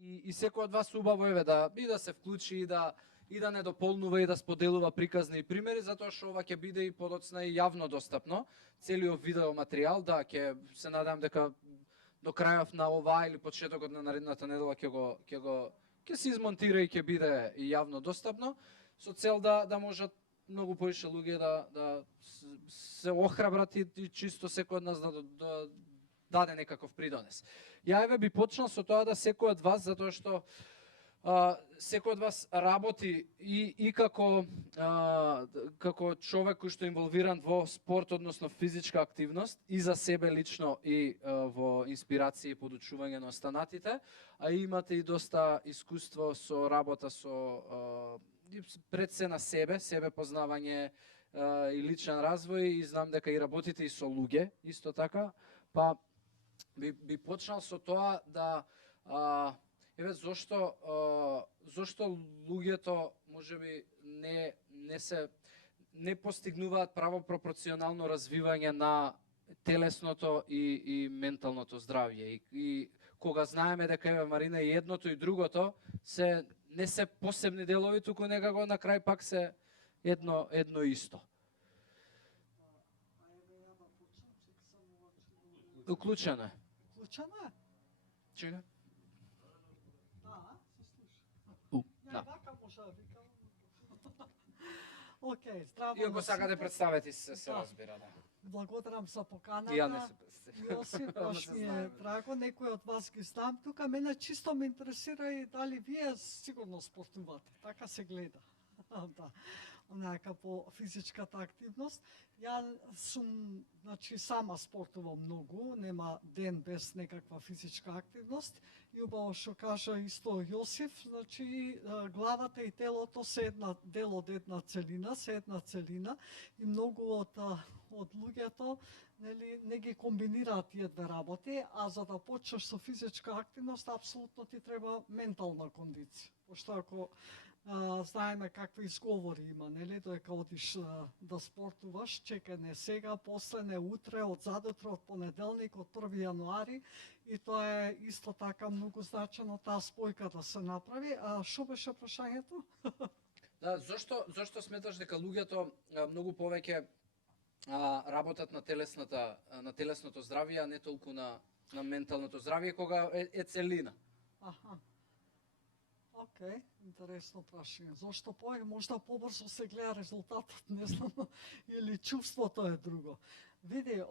И секој од вас убаво еве да се вклучи и да не дополнува и да споделува приказни примери, затоа што ова ќе биде и подоцна и јавно достапно, целиот видео материјал, да, ќе се надевам дека до крајов на ова или почетокот на наредната недела ќе се измонтира и ќе биде и јавно достапно, со цел да можат многу повише луѓе да се охрабрат и чисто секој од нас да даде некаков придонес. Ја еве би почнал со тоа да секој од вас, затоа што секој од вас работи и како човек кој што е инволвиран во спорт, односно физичка активност, и за себе лично и во инспирација и подучување на останатите, а имате и доста искуство со работа со пред се на себе познавање и личен развој, и знам дека и работите и со луѓе, исто така, па би почнал со тоа да еве зошто луѓето можеби не постигнуваат право пропорционално развивање на телесното и менталното здравје, и кога знаеме дека еве Марина и едното и другото не се посебни делови, туку некако на крај пак се едно исто. Уклучено е. Уклучено е? Чека. Се слуша. Ја вака може да викам. Океј, здраво. Иако сакате представете се разбира, да. Благодарам за поканата. Ја не се представи. Јосип, баш ми е драго, некој од вас ги знам. Тука мене чисто ме интересира и дали вие сигурно спортувате. Така се гледа. Да, онака по физичката активност. Ја сум, сама спортувам многу, нема ден без некаква физичка активност. И убаво што кажа исто Јосиф, главата и телото се една дел од една целина, и многу од луѓето не ги комбинираат тие две работи, а за да почнеш со физичка активност, апсолутно ти треба ментална кондиција. Пошто ако знаеме какви изговори има, додека одиш да спортуваш, чекај не сега, после не утре, од задутре, од понеделник, од 1 јануари, и тоа е исто така многу значено таа спојка да се направи. А што беше прашањето? Да, зошто сметаш дека луѓето многу повеќе работат на телесното здравје, а не толку на менталното здравје, кога е целина? Океј, интересно прашање. Зошто можда побрзо се гледа резултатот, не знам, или чувството е друго. Види,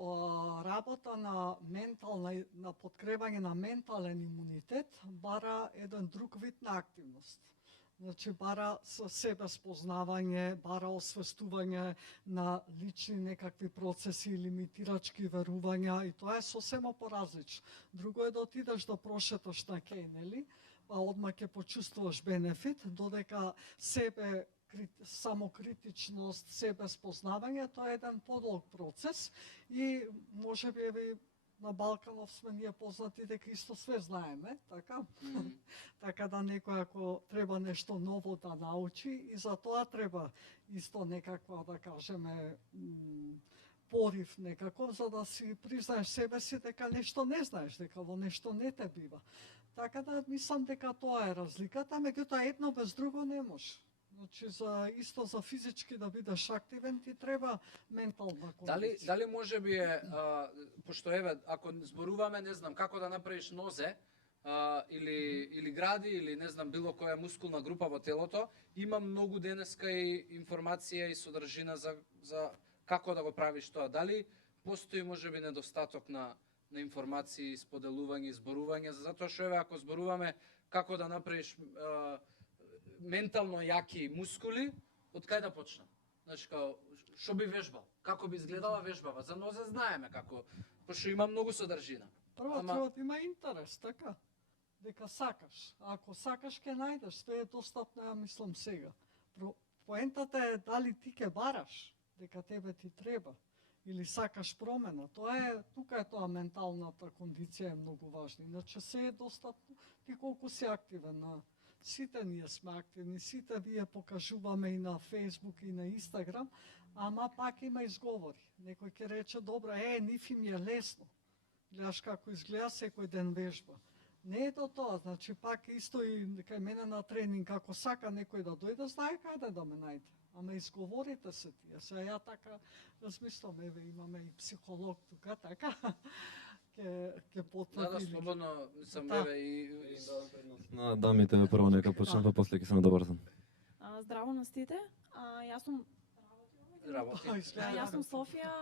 работа на подкрепање на ментален имунитет бара еден друг вид на активност. Бара себе спознавање, бара освестување на лични некакви процеси, лимитирачки верувања, и тоа е сосема поразлично. Друго е да отидеш да прошеташ на кеј, нели? Па одма ќе почувствуваш бенефит, додека себе самокритичност, себе спознавање, тоа е еден подолг процес, и можеби на Балканов сме ние познати дека исто све знаеме, така? Така да некој ако треба нешто ново да научи, и за тоа треба исто некаква, да кажеме, порив некако, за да си признаеш себе си дека нешто не знаеш, дека во нешто не те бива. Така да мислам дека тоа е разликата, меѓутоа едно без друго не може. Исто за физички да бидеш активен, ти треба ментална кондиција. Дали може би пошто еве, ако зборуваме, не знам, како да направиш нозе, или гради, или не знам, било која мускулна група во телото, има многу денеска и информација и содржина за како да го правиш тоа. Дали постои можеби недостаток на информации, споделување, зборување, затоа што еве ако зборуваме како да направиш ментално јаки мускули, од кај да почнам? Што би вежбал? Како би изгледала вежбава? За нозе знаеме како, пошто има многу содржина. Прво треба да има интерес, така? Дека сакаш. Ако сакаш ќе најдеш, све е достапно, ја мислам сега. Поентата е дали ти ќе бараш, дека тебе ти треба, или сакаш промена. Тука е тоа менталната кондиција е многу важна. Иначе се е достапно, ти колку си активен. Сите ние сме активни, сите вие покажуваме и на Фейсбук и на Инстаграм, ама пак има изговори. Некој ќе рече, добро, ниф им е лесно. Гледаш како изгледа, секој ден вежба. Не е до тоа, значи пак исто и кај мене на тренинг, ако сака некој да дојде, знае каде да ме најде. Ама изговорите се тие. Сега ја така размислам, еве имаме и психолог тука, така, ќе потврди. Да, слободно, мислам, Да. еве и На дамите прво нека почнем, па после ќе се надобрзам. Здраво на сите. Јас сум работи. Јас сум Софија,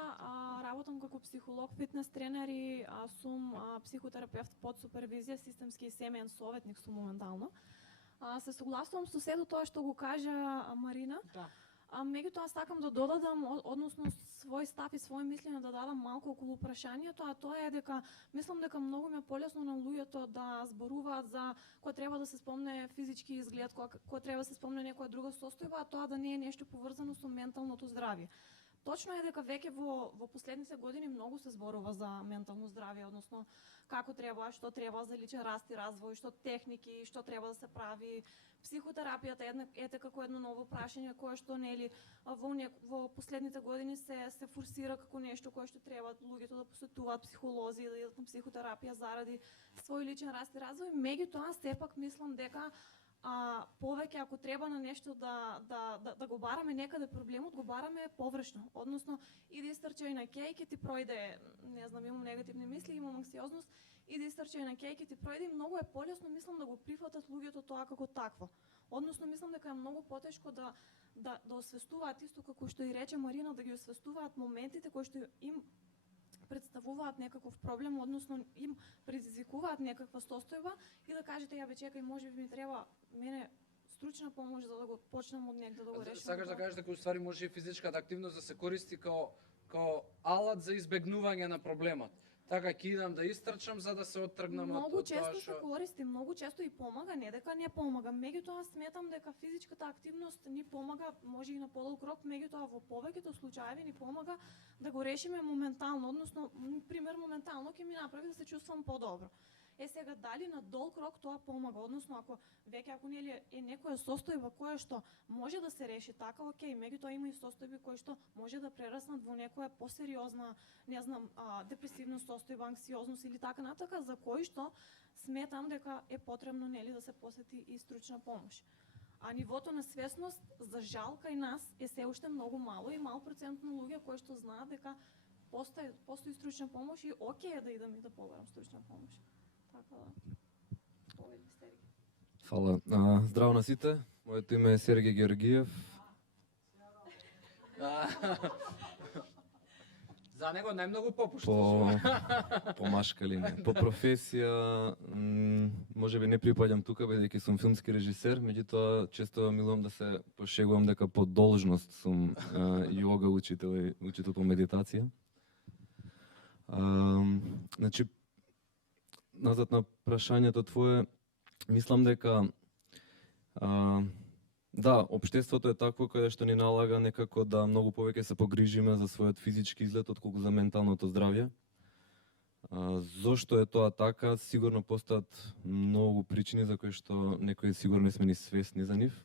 работам како психолог, фитнес тренер и сум психотерапевт под супервизија, системски и семеен советник сум моментално. Се согласувам со сето тоа што го кажа Марина. Да. Меѓутоа сакам да додадам, односно свој став и свој мислење да дадам малку околу прашањето, а тоа е дека мислам дека многу ме полесно на луѓето да зборуваат за кога треба да се спомне физички изглед, кога треба да се спомне некоја друга состојба, а тоа да не е нешто поврзано со менталното здравје. Точно е дека веќе во последните години многу се зборува за ментално здравје, односно како треба, што треба за личен раст и развој, што техники, што треба да се прави. Психотерапијата е како едно ново прашање кое што нели во последните години се форсира како нешто кое што треба луѓето да посетуваат психолози или да идат на психотерапија заради свој личен раст и развој. Меѓутоа сепак мислам дека повеќе ако треба на нешто да го бараме некаде проблемот, го бараме површно. Односно, иди истрчај на кеј, ти пројде, не знам, имам негативни мисли, имам анксиозност, иди истрчај на кеј, ти пројде и многу е полесно, мислам, да го прифатат луѓето тоа како такво. Односно, мислам дека е многу потешко да освестуваат исто како што и рече Марина, да ги освестуваат моментите кои што им представуваат некаков проблем, односно им предизвикуваат некаква состојба и да кажете ја бе чекај, можеби ми треба мене стручна помош за да го почнам од негде да го решам. Сакаш да кажеш дека уствари може и физичката активност да се користи као алат за избегнување на проблемот. Така ќе идам да истрчам за да се оттргнам од тоа што... Многу често се користи, многу често и помага, не дека не помага. Меѓутоа сметам дека физичката активност ни помага, може и на подолг рок, меѓутоа во повеќето случаи ни помага да го решиме моментално, односно, пример, моментално ќе ми направи да се чувствам подобро. Сега дали на долг рок тоа помага, односно ако нели е некоја состојба која што може да се реши така, окей, меѓутоа има и состојби кои што може да прераснат во некоја посериозна, не знам, депресивна состојба, анксиозност или така натака, за кои што сметам дека е потребно нели да се посети и стручна помош. А нивото на свесност, за жал кај нас, е се уште многу мало и мал процент на луѓе кои што знаат дека постои стручна помош и окей е да идам и да побарам стручна помош. Така да, тоа е Сергеј. Фала. Здраво на сите. Моето име е Сергеј Георгиев. За него најмногу попушта. По машка линија. По професија, можеби не припаѓам тука, бидејќи сум филмски режисер, меѓутоа често милувам да се пошегувам дека по должност сум јога учител и учител по медитација. Значи, назад на прашањето твое, мислам дека да, општеството е такво каде што ни налага некако да многу повеќе се погрижиме за својот физички изглед отколку за менталното здравје. Зошто е тоа така? Сигурно постојат многу причини за кои што некои сигурно не сме ни свесни за нив.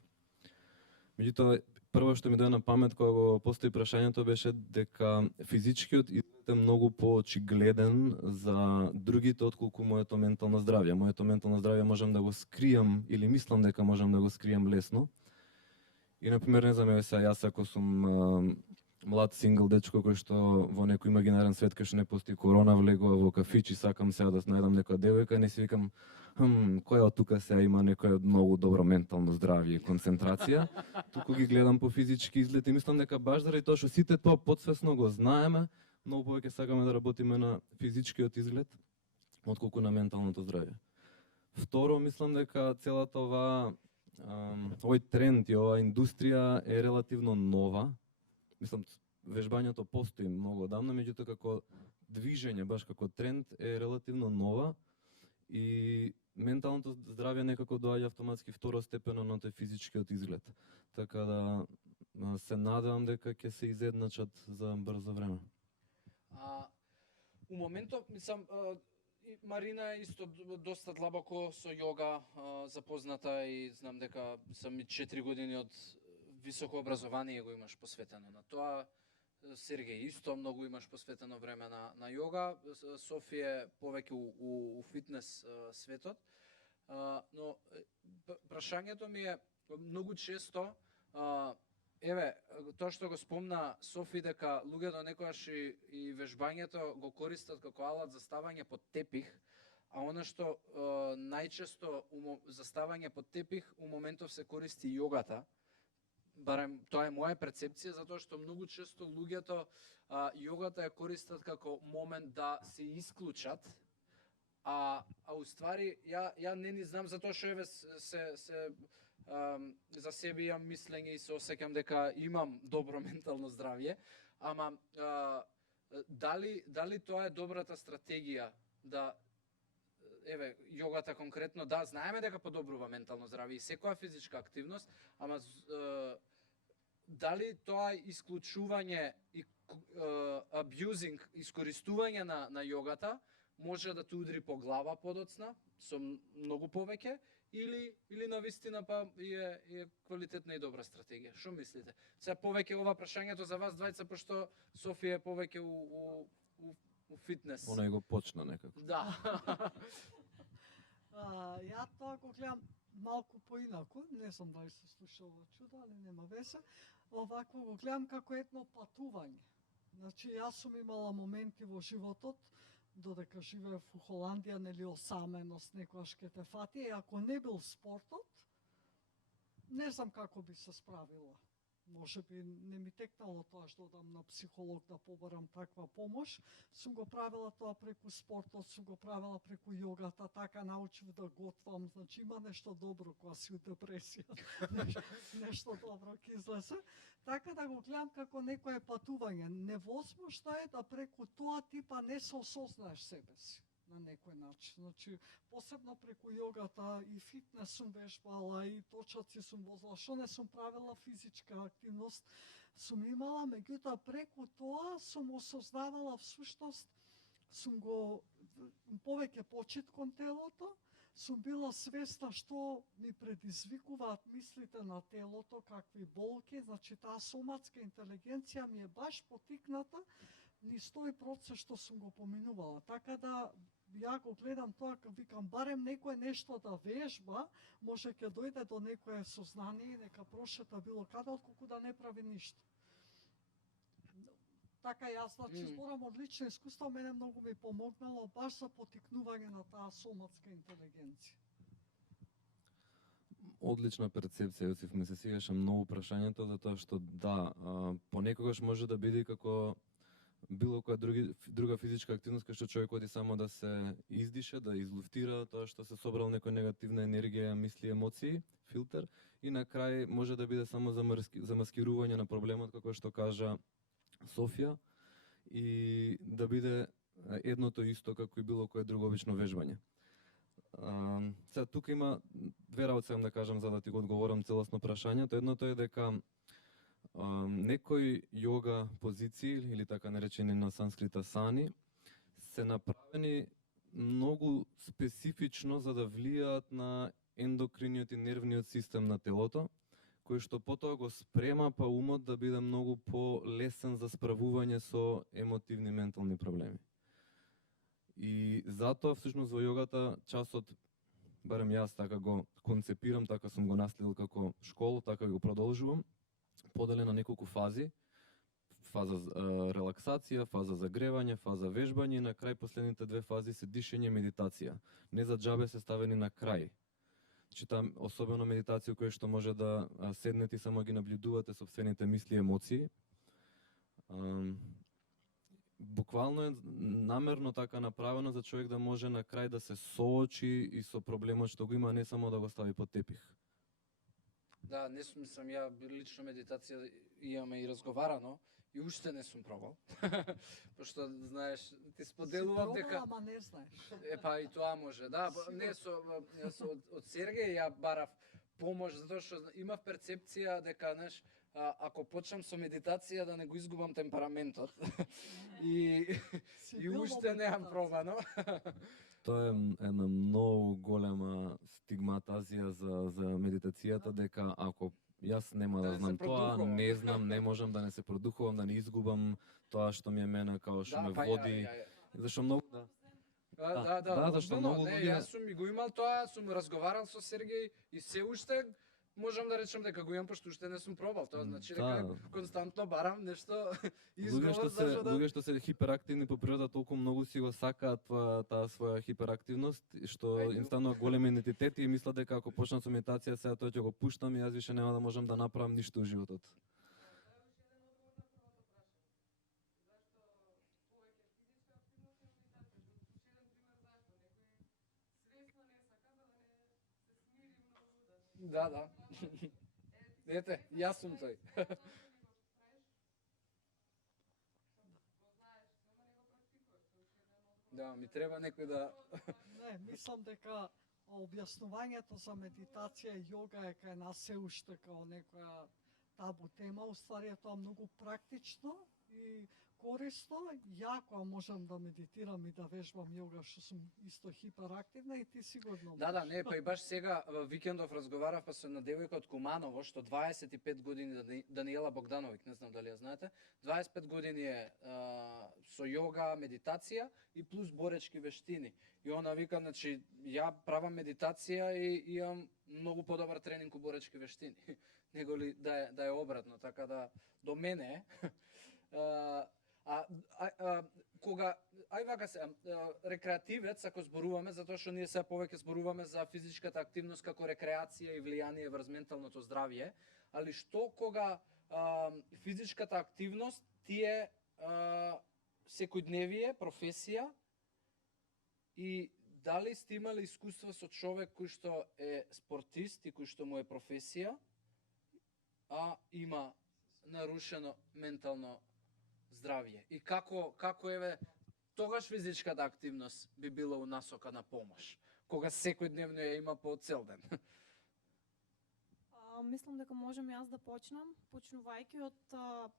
Меѓутоа, прво што ми дојде на памет кога го постои прашањето беше дека физичкиот изглед е многу поочигледен за другите отколку моето ментално здравје. Моето ментално здравје можам да го скријам или мислам дека можам да го скријам лесно. И например, не знам, еве сега јас ако сум млад сингл дечко кој што во некој имагинарен свет кај што не постои корона влегува во кафич и сакам сега да најдам некоја девојка, не си викам која од тука сега има некоја многу добро ментално здравје и концентрација, туку ги гледам по физички изглед и мислам дека баш заради тоа што сите тоа потсвесно го знаеме, многу повеќе сакаме да работиме на физичкиот изглед отколку на менталното здравје. Второ, мислам дека целата овој тренд и оваа индустрија е релативно нова. Мислам, вежбањето постои многу одамна, меѓутоа како движење, баш како тренд, е релативно нова и менталното здравје некако доаѓа автоматски второстепено на тој физичкиот изглед. Така да се надевам дека ќе се изедначат за брзо време. У моментов, мислам, Марина е исто доста длабоко со јога запозната и знам дека сам и 4 години од високо образование го имаш посветено на тоа. Сергеј исто многу имаш посветено време на јога, Софија повеќе у фитнес светот. Но прашањето ми е многу често еве тоа што го спомна Софи дека луѓето некогаш и вежбањето го користат како алат за ставање под тепих, а она што најчесто за ставање под тепих у моментов се користи јогата. Барем тоа е моја перцепција, затоа што многу често луѓето јогата ја користат како момент да се исклучат, а уствари ја не ни знам, затоа што еве се за себе имам мислење и се осеќам дека имам добро ментално здравје, ама дали тоа е добрата стратегија да еве јогата конкретно, да, знаеме дека подобрува ментално здравје и секоја физичка активност, ама дали тоа исклучување и абјузинг, искористување на јогата може да те удри по глава подоцна со многу повеќе или навистина па е квалитетна и добра стратегија. Што мислите? Сега повеќе ова прашањето за вас двајца, пошто Софија е повеќе у фитнес. Она и го почна некако. Да. Ја тоа го гледам малку поинаку, не знам дали се слуша ова чудо, али нема везе. Овако го гледам како едно патување. Значи, јас сум имала моменти во животот, додека живеев у Холандија, нели осаменост некојаш ке те фати, и ако не бил спортот, не знам како би се справила. Може би не ми текнало тоа што одам на психолог да побарам таква помош. Сум го правила тоа преку спортот, сум го правила преку јогата, така научив да готвам. Значи има нешто добро кога си у депресија. Нешто добро ќе излезе. Така да го гледам како некое патување. Невозможно е да преку тоа типа не се осознаеш себе си на некој начин. Значи, посебно преку јогата и фитнес сум вежбала и точаци сум возила, што не сум правила физичка активност сум имала, меѓутоа преку тоа сум осознавала всушност, сум го повеќе почит кон телото, сум била свесна што ми предизвикуваат мислите на телото, какви болки, значи таа соматска интелигенција ми е баш потикната низ тој процес што сум го поминувала. Така да ја го гледам тоа, викам, барем некој нешто да вежба, може ќе дојде до некое сознание и нека прошета било каде, отколку да не прави ништо. Така јас, значи, зборам од лично искуство, мене многу ми помогнало баш за потикнување на таа соматска интелигенција. Одлична перцепција, Јосиф, ми се свигаше многу прашањето, затоа што да, понекогаш може да биде како било која друга физичка активност кај што човек оди само да се издише, да излуфтира тоа што се собрал некоја негативна енергија, мисли, емоции, филтер, и на крај може да биде само замаскирување на проблемот, како што кажа Софија, и да биде едното исто како и било кое друго обично вежбање. Сега тука има две работи, сакам да кажам за да ти го одговорам целосно прашањето. Едното е дека некои јога позиции или така наречени на санскрита сани се направени многу специфично за да влијаат на ендокриниот и нервниот систем на телото, кој што потоа го спрема па умот да биде многу по-лесен за справување со емотивни ментални проблеми. И затоа всушност во јогата часот, барем јас така го концепирам, така сум го наследил како школа, така го продолжувам, поделен на неколку фази. Фаза релаксација, фаза загревање, фаза вежбање и на крај последните две фази се дишење и медитација. Не за џабе се ставени на крај. Читам особено медитација која што може да седнете и само ги наблюдувате сопствените мисли и емоции. Буквално е намерно така направено за човек да може на крај да се соочи и со проблемот што го има, не само да го стави под тепих. Да, не сум ја лично медитација имаме и разговарано и уште не сум пробал. Пошто знаеш, ти споделував дека ама не знаеш. Па и тоа може, да, не од Сергеј ја барав помош затоа што имав перцепција дека, знаеш, ако почнам со медитација да не го изгубам темпераментот. и Си и бил во уште неам медитација. пробано. Тоа е една многу голема стигматазија за медитацијата, дека ако јас нема Да да не се знам тоа, продухувам. не знам, не можам да не се продухувам, да не изгубам тоа што ми е мене, као што ме па води. Зашто многу да, зашто озбилно, многу не, луѓе- јас сум и го имал тоа, сум разговарал со Сергеј и се уште можам да речем дека го имам, пошто уште не сум пробал. Тоа значи дека Да. константно барам нешто Луѓе изговор што се зашто да... луѓе што се хиперактивни по природа толку многу си го сакаат таа своја хиперактивност, што Ајде. им станува големи идентитети и мислат дека ако почнам со медитација сега тоа ќе го пуштам и јас више нема да можам да направам ништо во животот. Да, да. Ете, јас сум тој. Да, ми треба некој да... Не, мислам дека објаснувањето за медитација и јога е кај нас се уште као некоја табу тема, уствари е тоа многу практично и корисно. Јако можам да медитирам и да вежбам јога, што сум исто хиперактивна и ти сигурно Да, да, можеш. не, па и баш сега во викендов разговаравме со една девојка од Куманово, што 25 години Даниела Богдановик, не знам дали ја знаете, 25 години е со јога, медитација и плюс боречки вештини. И она вика, значи, ја правам медитација и имам многу подобар тренинг у боречки вештини, него ли да е обратно, така да до мене е. Кога ај вака се рекреативец, ако зборуваме, затоа што ние се повеќе зборуваме за физичката активност како рекреација и влијание врз менталното здравје, али што кога физичката активност ти е секојдневие, професија, и дали сте имали искуство со човек кој што е спортист и кој што му е професија, а има нарушено ментално здравје? И како еве тогаш физичката активност би била у насока на помош, кога секојдневно ја има по цел ден? Мислам дека можам јас да почнам, почнувајќи од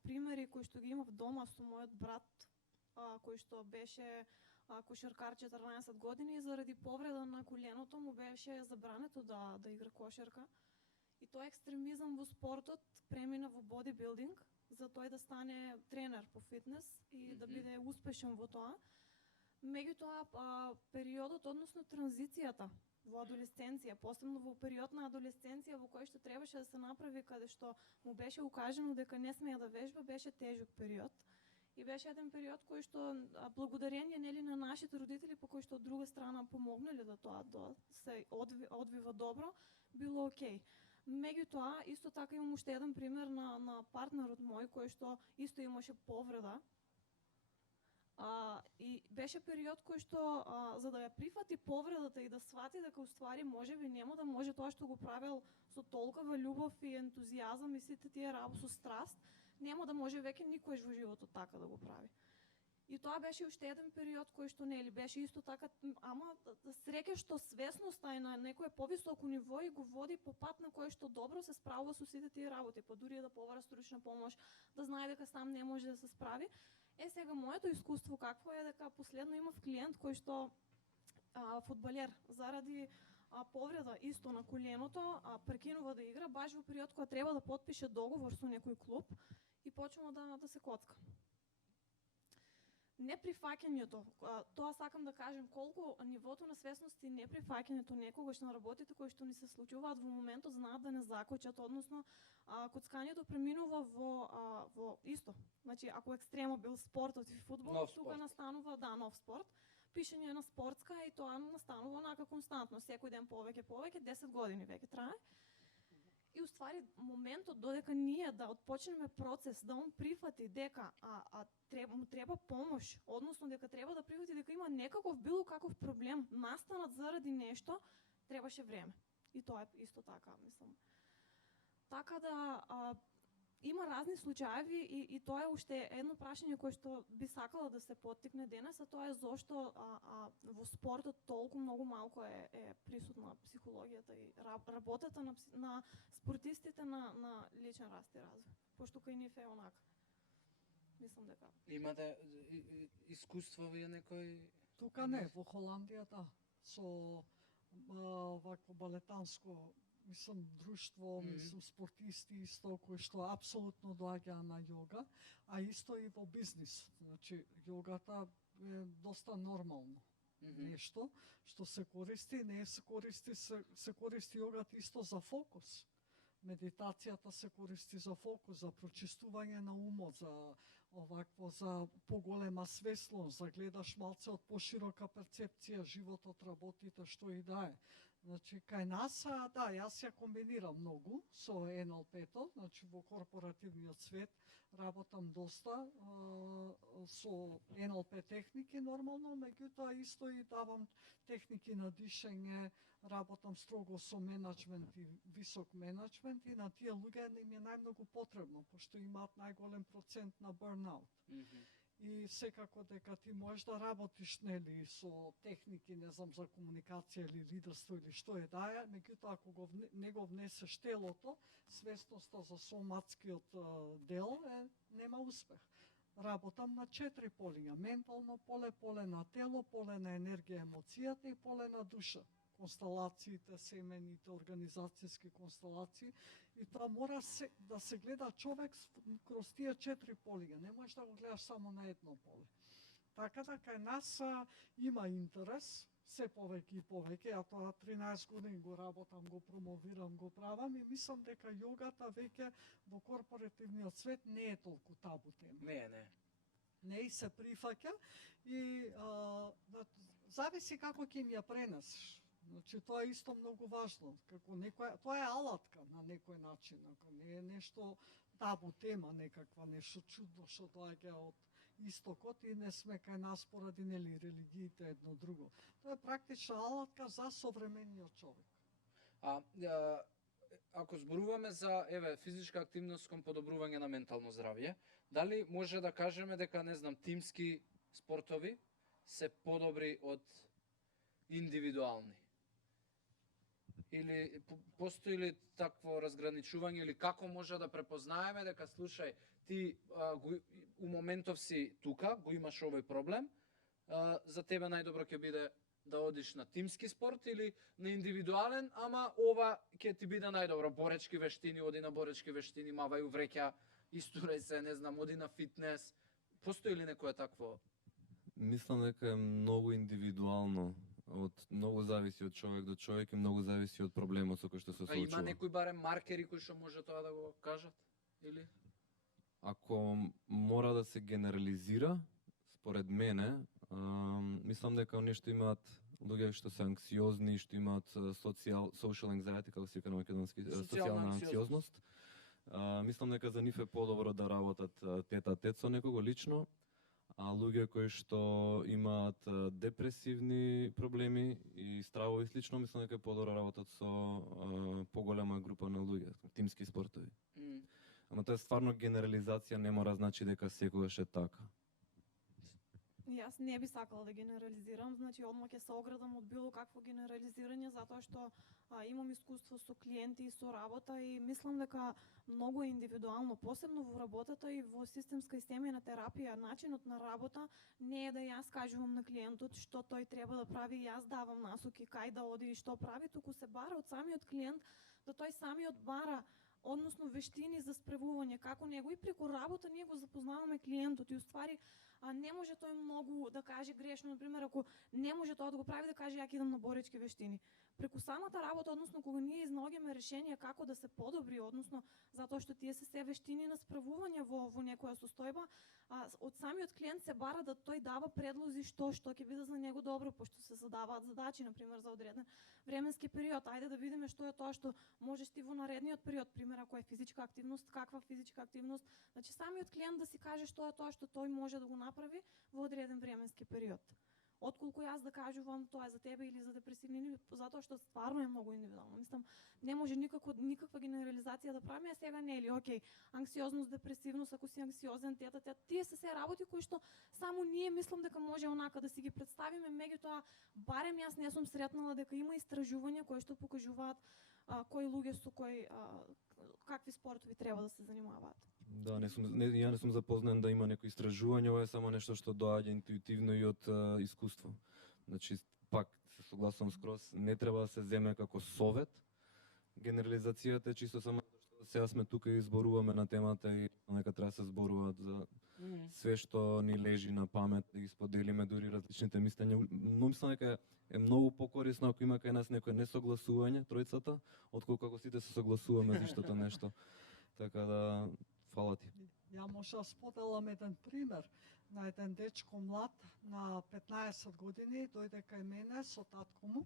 примери кои што ги имав дома со мојот брат, кој што беше кошаркар 14 години и заради повреда на коленото му беше забрането да игра кошарка. И тој екстремизам во спортот премина во бодибилдинг, за тој да стане тренер по фитнес и да биде успешен во тоа. Меѓутоа, периодот, односно транзицијата во адолесценција, посебно во период на адолесценција во кој што требаше да се направи, каде што му беше укажано дека не смее да вежба, беше тежок период. И беше еден период кој што благодарение нели на нашите родители, по кој што од друга страна помогнале да тоа се одвива добро, било окей. Меѓутоа, исто така имам уште еден пример на партнерот мој кој што исто имаше повреда. И беше период кој што за да ја прифати повредата и да свати дека уствари можеби нема да може тоа што го правел со толкова љубов и ентузијазам и сите тие работи со страст, нема да може веќе никош во животот така да го прави. И тоа беше уште еден период кој што нели беше исто така, ама среќа што свесноста е на некое повисоко ниво и го води по пат на кој што добро се справува со сите тие работи, па дури да побара стручна помош, да знае дека сам не може да се справи. Сега моето искуство какво е дека последно имав клиент кој што фудбалер заради повреда исто на коленото, прекинува да игра баш во период кога треба да потпише договор со некој клуб и почнува да се коцка. Неприфаќањето, тоа сакам да кажем, колку нивото на свесност и неприфаќањето некогаш на работите кои што ни се случуваат во моментот знаат да не закочат, односно коцкањето преминува во исто. Значи, ако екстремо бил спортот и фудбал, тука настанува нов спорт. Пишење на спортска и тоа настанува онака константно, секој ден повеќе, 10 години веќе трае. И уствари моментот додека ние да отпочнеме процес, да он прифати дека му треба помош, односно дека треба да прифати дека има некаков било каков проблем настанат заради нешто, требаше време. И тоа е исто така, мислам. Така да има разни случаеви и тоа е уште едно прашање кое што би сакала да се поттикне денес, а тоа е зошто во спортот толку многу малку е присутна психологијата и работата на спортистите на личен раст и развој. Пошто кај нив е онака. Мислам дека Имате искуство вие некој? Тука не, во Холандија да, со вакво балетанско, мислам, друштво, мислам, спортисти исто кои што апсолутно доаѓаа на јога, а исто и во бизнис. Значи, јогата е доста нормално нешто што се користи, не се користи, се користи јогата исто за фокус. Медитацијата се користи за фокус, за прочистување на умот, за овакво, за поголема свеслост, за гледаш малце од поширока перцепција, животот, работите, што и да е. Значи, кај нас, да, јас ја комбинирам многу со НЛП-то, значи во корпоративниот свет работам доста со НЛП техники нормално, меѓутоа исто и давам техники на дишење, работам строго со менаџмент и висок менаџмент и на тие луѓе им е најмногу потребно, пошто имаат најголем процент на бурнаут. И секако дека ти можеш да работиш, нели, со техники, не знам, за комуникација или лидерство или што е да е, меѓутоа ако не го внесеш телото, свесноста за соматскиот дел нема успех. Работам на 4 полиња: ментално поле, поле на тело, поле на енергија, емоцијата и поле на душа. Констелациите, семените, организацијски констелации, и тоа мора да се гледа човек кроз тие 4 полиња, не можеш да го гледаш само на едно поле. Така да кај нас има интерес, се повеќе и повеќе, а тоа 13 години го работам, го промовирам, го правам и мислам дека јогата веќе во корпоративниот свет не е толку табу тема. Не. Не и се прифаќа и зависи како ќе им ја пренесеш. Значи, тоа е исто многу важно. Тоа е алатка на некој начин, ако не е нешто табу тема, некаква нешто чудно што доаѓа од истокот и не сме кај нас поради нели религиите едно друго. Тоа е практична алатка за современиот човек. Ако зборуваме за физичка активност кон подобрување на ментално здравје, дали може да кажеме дека, не знам, тимски спортови се подобри од индивидуални? Или постои ли такво разграничување, или како може да препознаеме дека, слушај, ти у моментов си тука, го имаш овој проблем, за тебе најдобро ќе биде да одиш на тимски спорт или на индивидуален, ама ова ќе ти биде најдобро. Боречки вештини, оди на боречки вештини, мавај увреќа, истурај се, не знам, оди на фитнес. Постои ли некое такво? Мислам дека е многу индивидуално. Многу зависи од човек до човек и многу зависи од проблемот со кој што се соочува. Има некои барем маркери кои што може тоа да го кажат? Или? Ако мора да се генерализира, според мене, мислам дека нешто имаат луѓе што се анксиозни, што имаат social anxiety, како се вика на македонски, социјална анксиозност. Мислам дека за нив е подобро да работат тет-а-тет со некого лично, а луѓе кои што имаат депресивни проблеми и стравови слично, мислам дека е подобро работат со поголема група на луѓе, тимски спортови. Ама тоа е стварно генерализација, не мора значи дека секогаш е така. Јас не би сакала да генерализирам, значи одма ќе се оградам од било какво генерализирање, затоа што имам искуство со клиенти и со работа и мислам дека многу е индивидуално, посебно во работата и во системска и семејна терапија. Начинот на работа не е да јас кажувам на клиентот што тој треба да прави, јас давам насоки кај да оди и што прави, туку се бара од самиот клиент да тој самиот бара, односно вештини за справување како него, и преку работа ние го запознаваме клиентот и уствари не може тој многу да каже грешно, например, ако не може тоа да го прави, да каже ја идам на боречки вештини. Преку самата работа, односно кога ние изнаоѓаме решение како да се подобри, односно затоа што тие се вештини на справување во некоја состојба, од самиот клиент се бара да тој дава предлози што ќе биде за него добро, пошто се задаваат задачи, например, за одреден временски период. Ајде да видиме што е тоа што можеш ти во наредниот период, пример, ако е физичка активност, каква физичка активност, значи самиот клиент да си каже што е тоа што тој може да го направи во одреден временски период. отколку јас да кажувам тоа е за тебе или за депресивни, затоа што стварно е многу индивидуално. Мислам, не може никаква генерализација да правиме, а сега не е ли, окей, анксиозност, депресивност, ако си анксиозен, тие се се работи кои што само ние мислам дека може онака да си ги представиме, меѓутоа барем јас не сум сретнала дека има истражувања кои што покажуваат кои луѓе со какви спортови треба да се занимаваат. Да, ја не сум запознан да има некои истражување, ова е само нешто што доаѓа интуитивно и од искуство. Значи, пак се согласувам скроз, не треба да се земе како совет. Генерализацијата е чисто само што сега сме тука и зборуваме на темата и нека треба да се зборуваат за све што ни лежи на памет, да ги споделиме дури различните мислења. Но мислам дека е многу покорисно ако има кај нас некое несогласување, тројцата, отколку ако сите се согласуваме за иштото нешто. Така да, фала ти. Ја може да споделам еден пример на еден дечко млад на 15 години, дојде кај мене со татко му,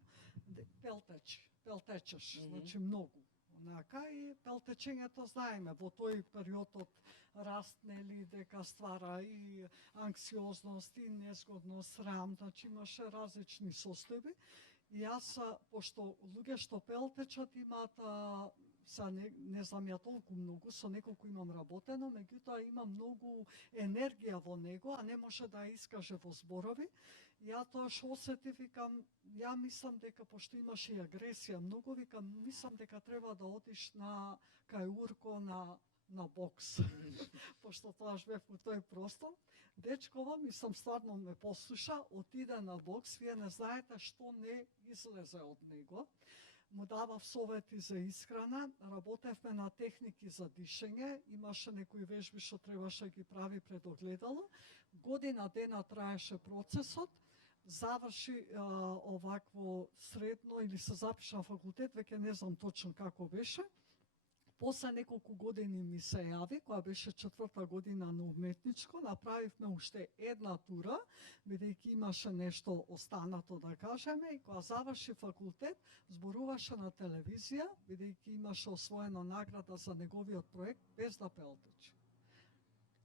пелтечеш, значи многу. Онака и пелтечењето знаеме во тој период од раст, нели, дека ствара и анксиозност и незгодност, срам, значи имаше различни состојби. И јас, пошто луѓе што пелтечат имаат не знам ја толку многу, со неколку имам работено, меѓутоа има многу енергија во него, а не може да ја искаже во зборови. Ја тоа што осетив, викам, ја мислам дека пошто имаш и агресија многу, викам, мислам дека треба да одиш кај Урко на бокс. Пошто тоаш бев во тој простор. Дечкова, мислам, стварно ме послуша, отиде на бокс, вие не знаете што не излезе од него. Му давав совети за исхрана, работевме на техники за дишење, имаше некои вежби што требаше да ги прави пред огледало. Година дена траеше процесот, заврши овакво средно или се запиша на факултет, веќе не знам точно како беше. После неколку години ми се јави, која беше 4-та година на уметничко, направивме уште една тура, бидејќи имаше нешто останато да кажеме, и кога заврши факултет, зборуваше на телевизија, бидејќи имаше освоена награда за неговиот проект, без да пелтечи.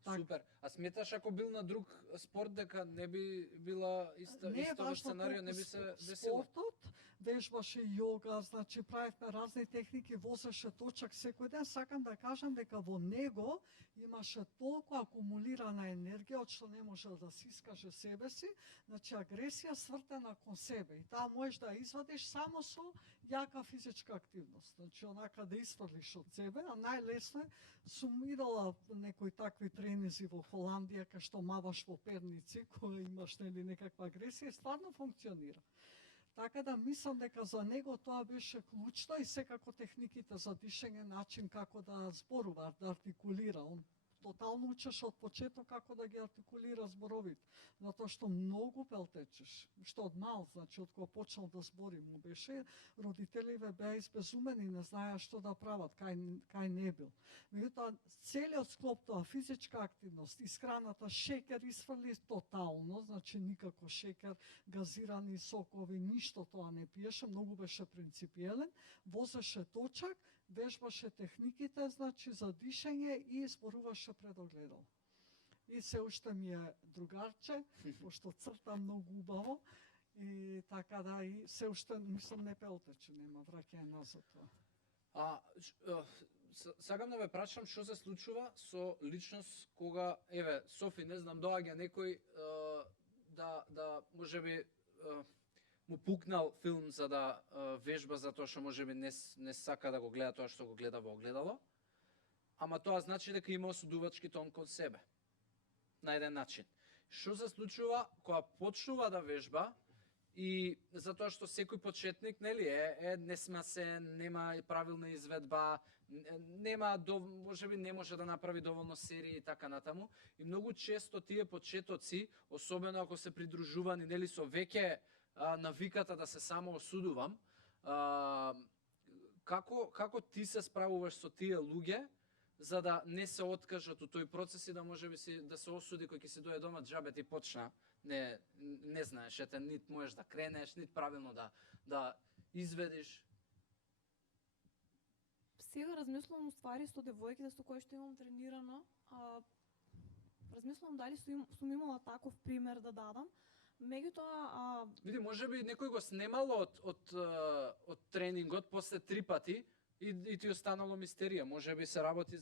Супер. А сметаш ако бил на друг спорт дека не би била исто сценарио, не би се десило? Спортот, вежбаше јога, значи правевме разни техники, возеше точак секој ден. Сакам да кажам дека во него имаше толку акумулирана енергија, од што не може да се искаже себе си, значи агресија свртена кон себе. И таа можеш да извадиш само со јака физичка активност. Значи онака да изфрлиш од себе, а најлесно е, сум идала некои такви тренизи во Холандија, кај што маваш во перници, која имаш нели некаква агресија, стварно функционира. Така да мислам дека за него тоа беше клучно и секако техниките за дишење, начин како да зборува, да артикулира. Он тотално учеше од почеток како да ги артикулира зборовите, затоа што многу пелтечеш, што од мал, значи од кога почнал да збори му беше, родителиве беа избезумени, не знаеа што да прават, кај не бил. Меѓутоа целиот склоп тоа физичка активност, исхраната, шекер изфрли тотално, значи никако шекер, газирани сокови, ништо тоа не пиеше, многу беше принципиелен, возеше точак, вежбаше техниките, значи за дишење и зборуваше пред огледало. И се уште ми е другарче, пошто црта многу убаво, и така да, и се уште, мислам, не пелтече, нема враќање назад тоа. Сакам да ме прашам што се случува со личност кога, Софи, не знам, доаѓа некој да можеби му пукнал филм за да вежба затоа што можеби не сака да го гледа тоа што го гледа во огледало, ама тоа значи дека има осудувачки тон кон себе. На еден начин. Што се случува кога почнува да вежба и затоа што секој почетник нели несмасен, нема правилна изведба, можеби не може да направи доволно серии и така натаму, и многу често тие почетоци, особено ако се придружувани нели со веќе навиката да се само осудувам, како ти се справуваш со тие луѓе за да не се откажат од тој процес и да можеби да се осуди кој ќе си дојде дома џабе ти почна, не знаеш, нит можеш да кренеш, нит правилно да изведиш. Сега размислувам ствари со девојките со кои што имам тренирано, размислувам дали сум имала таков пример да дадам. Меѓутоа, Види, може би некој го снемал од тренингот после 3 пати и ти останало мистерија. Може би се работи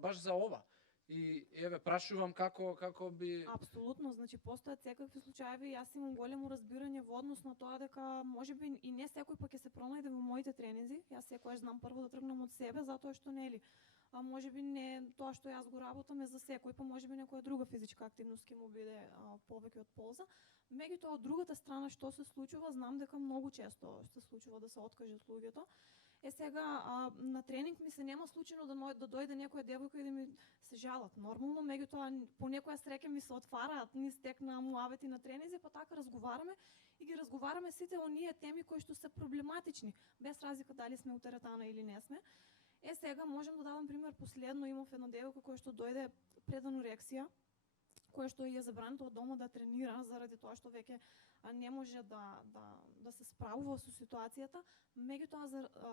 баш за ова. И еве прашувам како би апсолутно, значи постојат секакви случаеви и јас имам големо разбирање во однос на тоа дека можеби и не секој пак ќе се пронајде во моите тренинзи. Јас секогаш знам прво да тргнам од себе, затоа што нели можеби не тоа што јас го работам е за секој, па можеби некоја друга физичка активност ќе му биде повеќе од полза. Меѓутоа од другата страна што се случува, знам дека многу често се случува да се откажат луѓето. Сега на тренинг ми се нема случајно да дојде некоја девојка и да ми се жалат. Нормално, меѓутоа по некоја среќа ми се отвараат низ тек на муавети на тренинзи, па така разговараме и ги разговараме сите оние теми кои што се проблематични, без разлика дали сме у теретана или не сме. Сега можам да дадам пример последно, имав една девојка која што дојде пред анорексија, која што ја забрането од дома да тренира заради тоа што веќе не може да се справува со ситуацијата, меѓутоа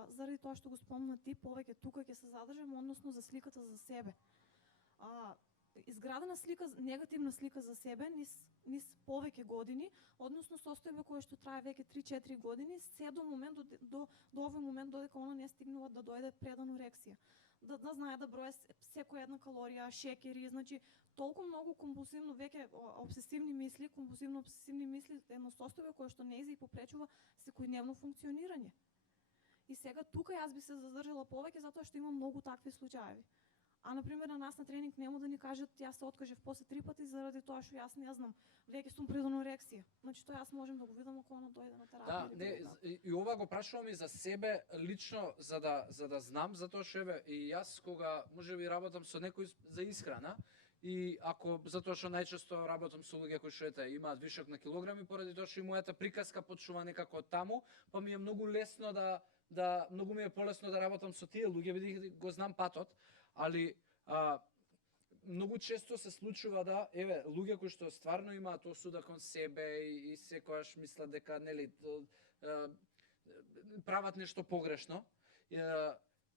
заради тоа што го спомна ти, повеќе тука ќе се задржам, односно за сликата за себе. Изградена слика, негативна слика за себе низ повеќе години, односно состојба која што трае веќе 3-4 години, се до овој момент додека она не стигнува да дојде пред анорексија. Да знае да броја секоја една калорија, шекери, значи толку многу компулсивно веќе обсесивни мисли, компулсивно-обсесивни мисли, едно состојба кое што нејзи и попречува секојдневно функционирање. И сега тука јас би се задржала повеќе затоа што има многу такви случаеви. Например, на нас на тренинг нема да ни кажат јас се откажев после 3 пати заради тоа што јас не знам, веќе сум пред анорексија. Значи тоа јас можам да го видам ако она дојде на терапија. Да, не, и ова го прашувам и за себе лично за да знам, затоа што еве и јас кога можеби работам со некој за исхрана и ако затоа што најчесто работам со луѓе кои што имаат вишок на килограми поради тоа што и мојата приказка почнува некако од таму, па ми е многу лесно многу ми е полесно да работам со тие луѓе бидејќи го знам патот. Али многу често се случува да еве луѓе кои што стварно имаат осуда кон себе и секогаш мислат дека нели прават нешто погрешно.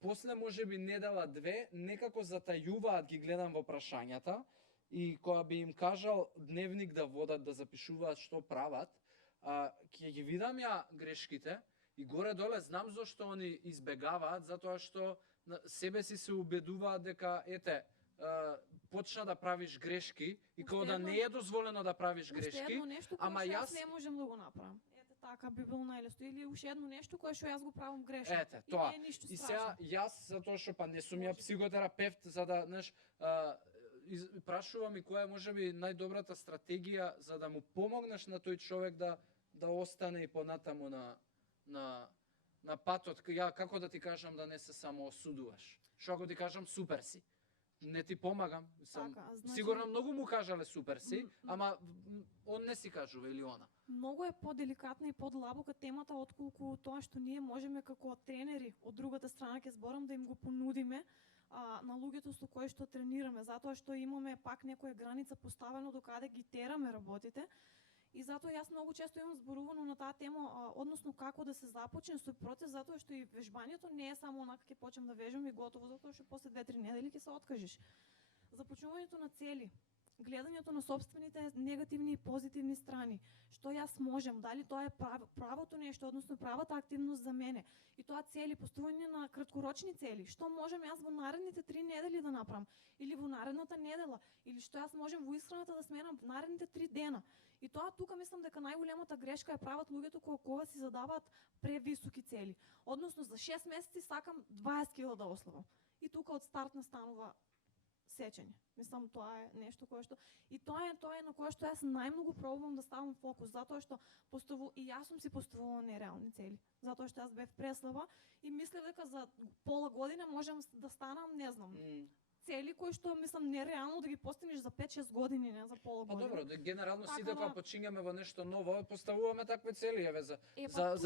После можеби недела две некако затајуваат, ги гледам во прашањата и кога би им кажал дневник да водат, да запишуваат што прават, ќе ги видам ја грешките и горе-доле знам зошто они избегаваат, затоа што себе си се убедуваат дека почна да правиш грешки и кога да не е дозволено да правиш грешки, ама јас не можам да го направам. Така би било најлесно. Или уште едно нешто кое што јас го правам грешно. Тоа. И не е ништо И страшно. сега јас затоа што па не сум ја психотерапевт за да, знаеш, прашувам и која е можеби најдобрата стратегија за да му помогнеш на тој човек да остане и понатаму на патот. Ја како да ти кажам да не се само осудуваш? Што ако ти кажам супер си? Не ти помагам. Сигурно многу му кажале супер си, ама он не си кажува или она. Многу е поделикатна и подлабока темата отколку тоа што ние можеме како тренери од другата страна ќе зборам да им го понудиме на луѓето со кои што тренираме, затоа што имаме пак некоја граница поставено до каде ги тераме работите. И затоа јас многу често имам зборувано на таа тема, односно како да се започне со процес, затоа што и вежбањето не е само онака ќе почнам да вежбам и готово, затоа што после 2-3 недели ќе се откажеш. Започнувањето на цели, гледањето на сопствените негативни и позитивни страни, што јас можам, дали тоа е правото нешто, односно правата активност за мене. И тоа цели, поставување на краткорочни цели, што можам јас во наредните 3 недели да направам, или во наредната недела, или што јас можам во исхраната да сменам наредните 3 дена. И тоа тука мислам дека најголемата грешка ја прават луѓето кога си задаваат превисоки цели. Односно за 6 месеци сакам 20 кг да ослабам. И тука од старт настанува сечење. Мислам тоа е нешто кое што и тоа е на кое што јас најмногу пробувам да ставам фокус, затоа што и јас сум си поставувала нереални цели. Затоа што јас бев преслаба и мислев дека за пола година можам да станам, не знам, цели кои што мислам нереално да ги постигнеш за 5-6 години, не за пола година. Па добро, генерално сите кога почињаме во нешто ново, поставуваме такви цели, еве за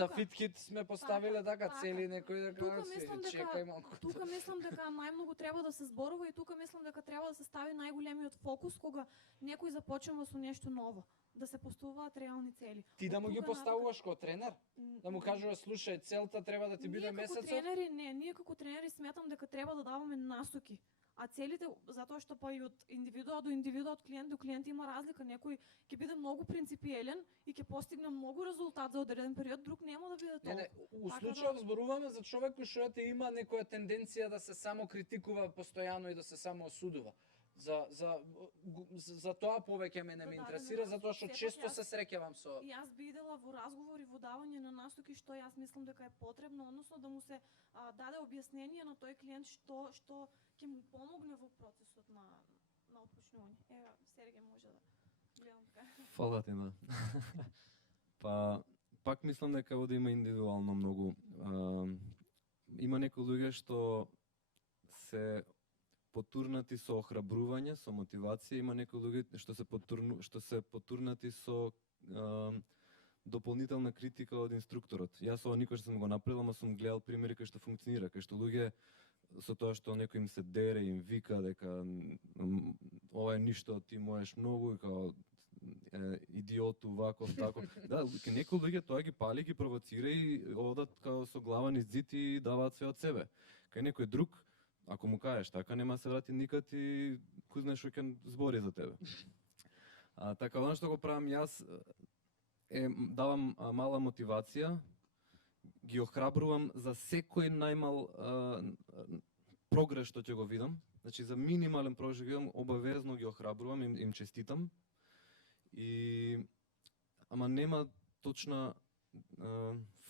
FitKit сме поставиле така цели некои дека чекај малку. Тука мислам дека најмногу треба да се зборува и тука мислам дека треба да се стави најголемиот фокус кога некој започнува со нешто ново, да се поставуваат реални цели. Ти да му ги поставуваш како тренер? Да му кажуваш, слушај, целта треба да ти биде месецот? Ние како тренери сметам дека треба да даваме насоки. А целите, затоа што па и од индивидуа до индивидуа, од клиент до клиент има разлика. Некој ќе биде многу принципиелен и ќе постигне многу резултат за одреден период, друг нема да биде толку. Не, у Така случајов да- зборуваме за човек кој што ете има некоја тенденција да се само критикува постојано и да се само осудува. За тоа повеќе мене ме Да, интересира, да, затоа што сепак често јас- се среќавам со И јас би идела во разговори, во давање на настуки што јас мислам дека е потребно, односно да му се даде објаснение на тој клиент што ќе му помогне во процесот на отпочнување. Ева, Сергеј може да гледам така. Фала ти, да. Па, пак мислам дека овде има индивидуално многу. Има некои луѓе што се потурнати со охрабрување, со мотивација, има некои луѓе што се потурнати со дополнителна критика од инструкторот. Јас ова никош сум го направил, ама сум гледал примери кај што функционира, кај што луѓе со тоа што некој им се дере, им вика дека ова е ништо, ти можеш многу, и као идиоту, ваков, тако. Да, ке некои луѓе тоа ги пали, ги провоцира и одат као со глава низ зид и даваат све од себе. Кај некој друг, ако му кажеш така, нема се врати никад и кој знае што ќе збори за тебе. Така, оно што го правам јас давам мала мотивација, ги охрабрувам за секој најмал прогрес што ќе го видам. Значи за минимален прогрес што го видам, обавезно ги охрабрувам, им честитам. Ама нема точна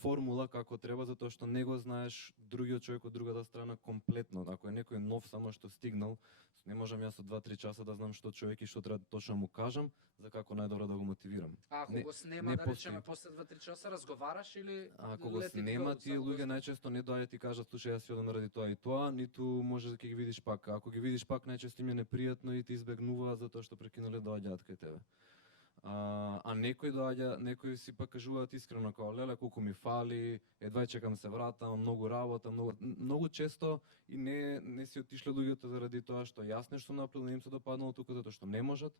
формула како треба, затоа што не го знаеш другиот човек од другата страна комплетно. Ако е некој нов само што стигнал, не можам јас од 2-3 часа да знам што човек и што треба точно му кажам, за како најдобро да го мотивирам. А ако го снема, да речеме, после 2-3 часа разговараш или ако го снема, тие луѓе најчесто не доаѓаат и кажат слушај, јас си одам ради тоа и тоа, ниту можеш да ќе ги видиш пак. Ако ги видиш пак, најчесто им е непријатно и те избегнуваат затоа што прекинале доаѓаат кај тебе. Некои си пак кажуваат искрено како леле колку ми фали, едва чекам се вратам, многу работа, многу често и не си отишле луѓето заради тоа што јас нешто направил, не им се допаднало, туку затоа што не можат.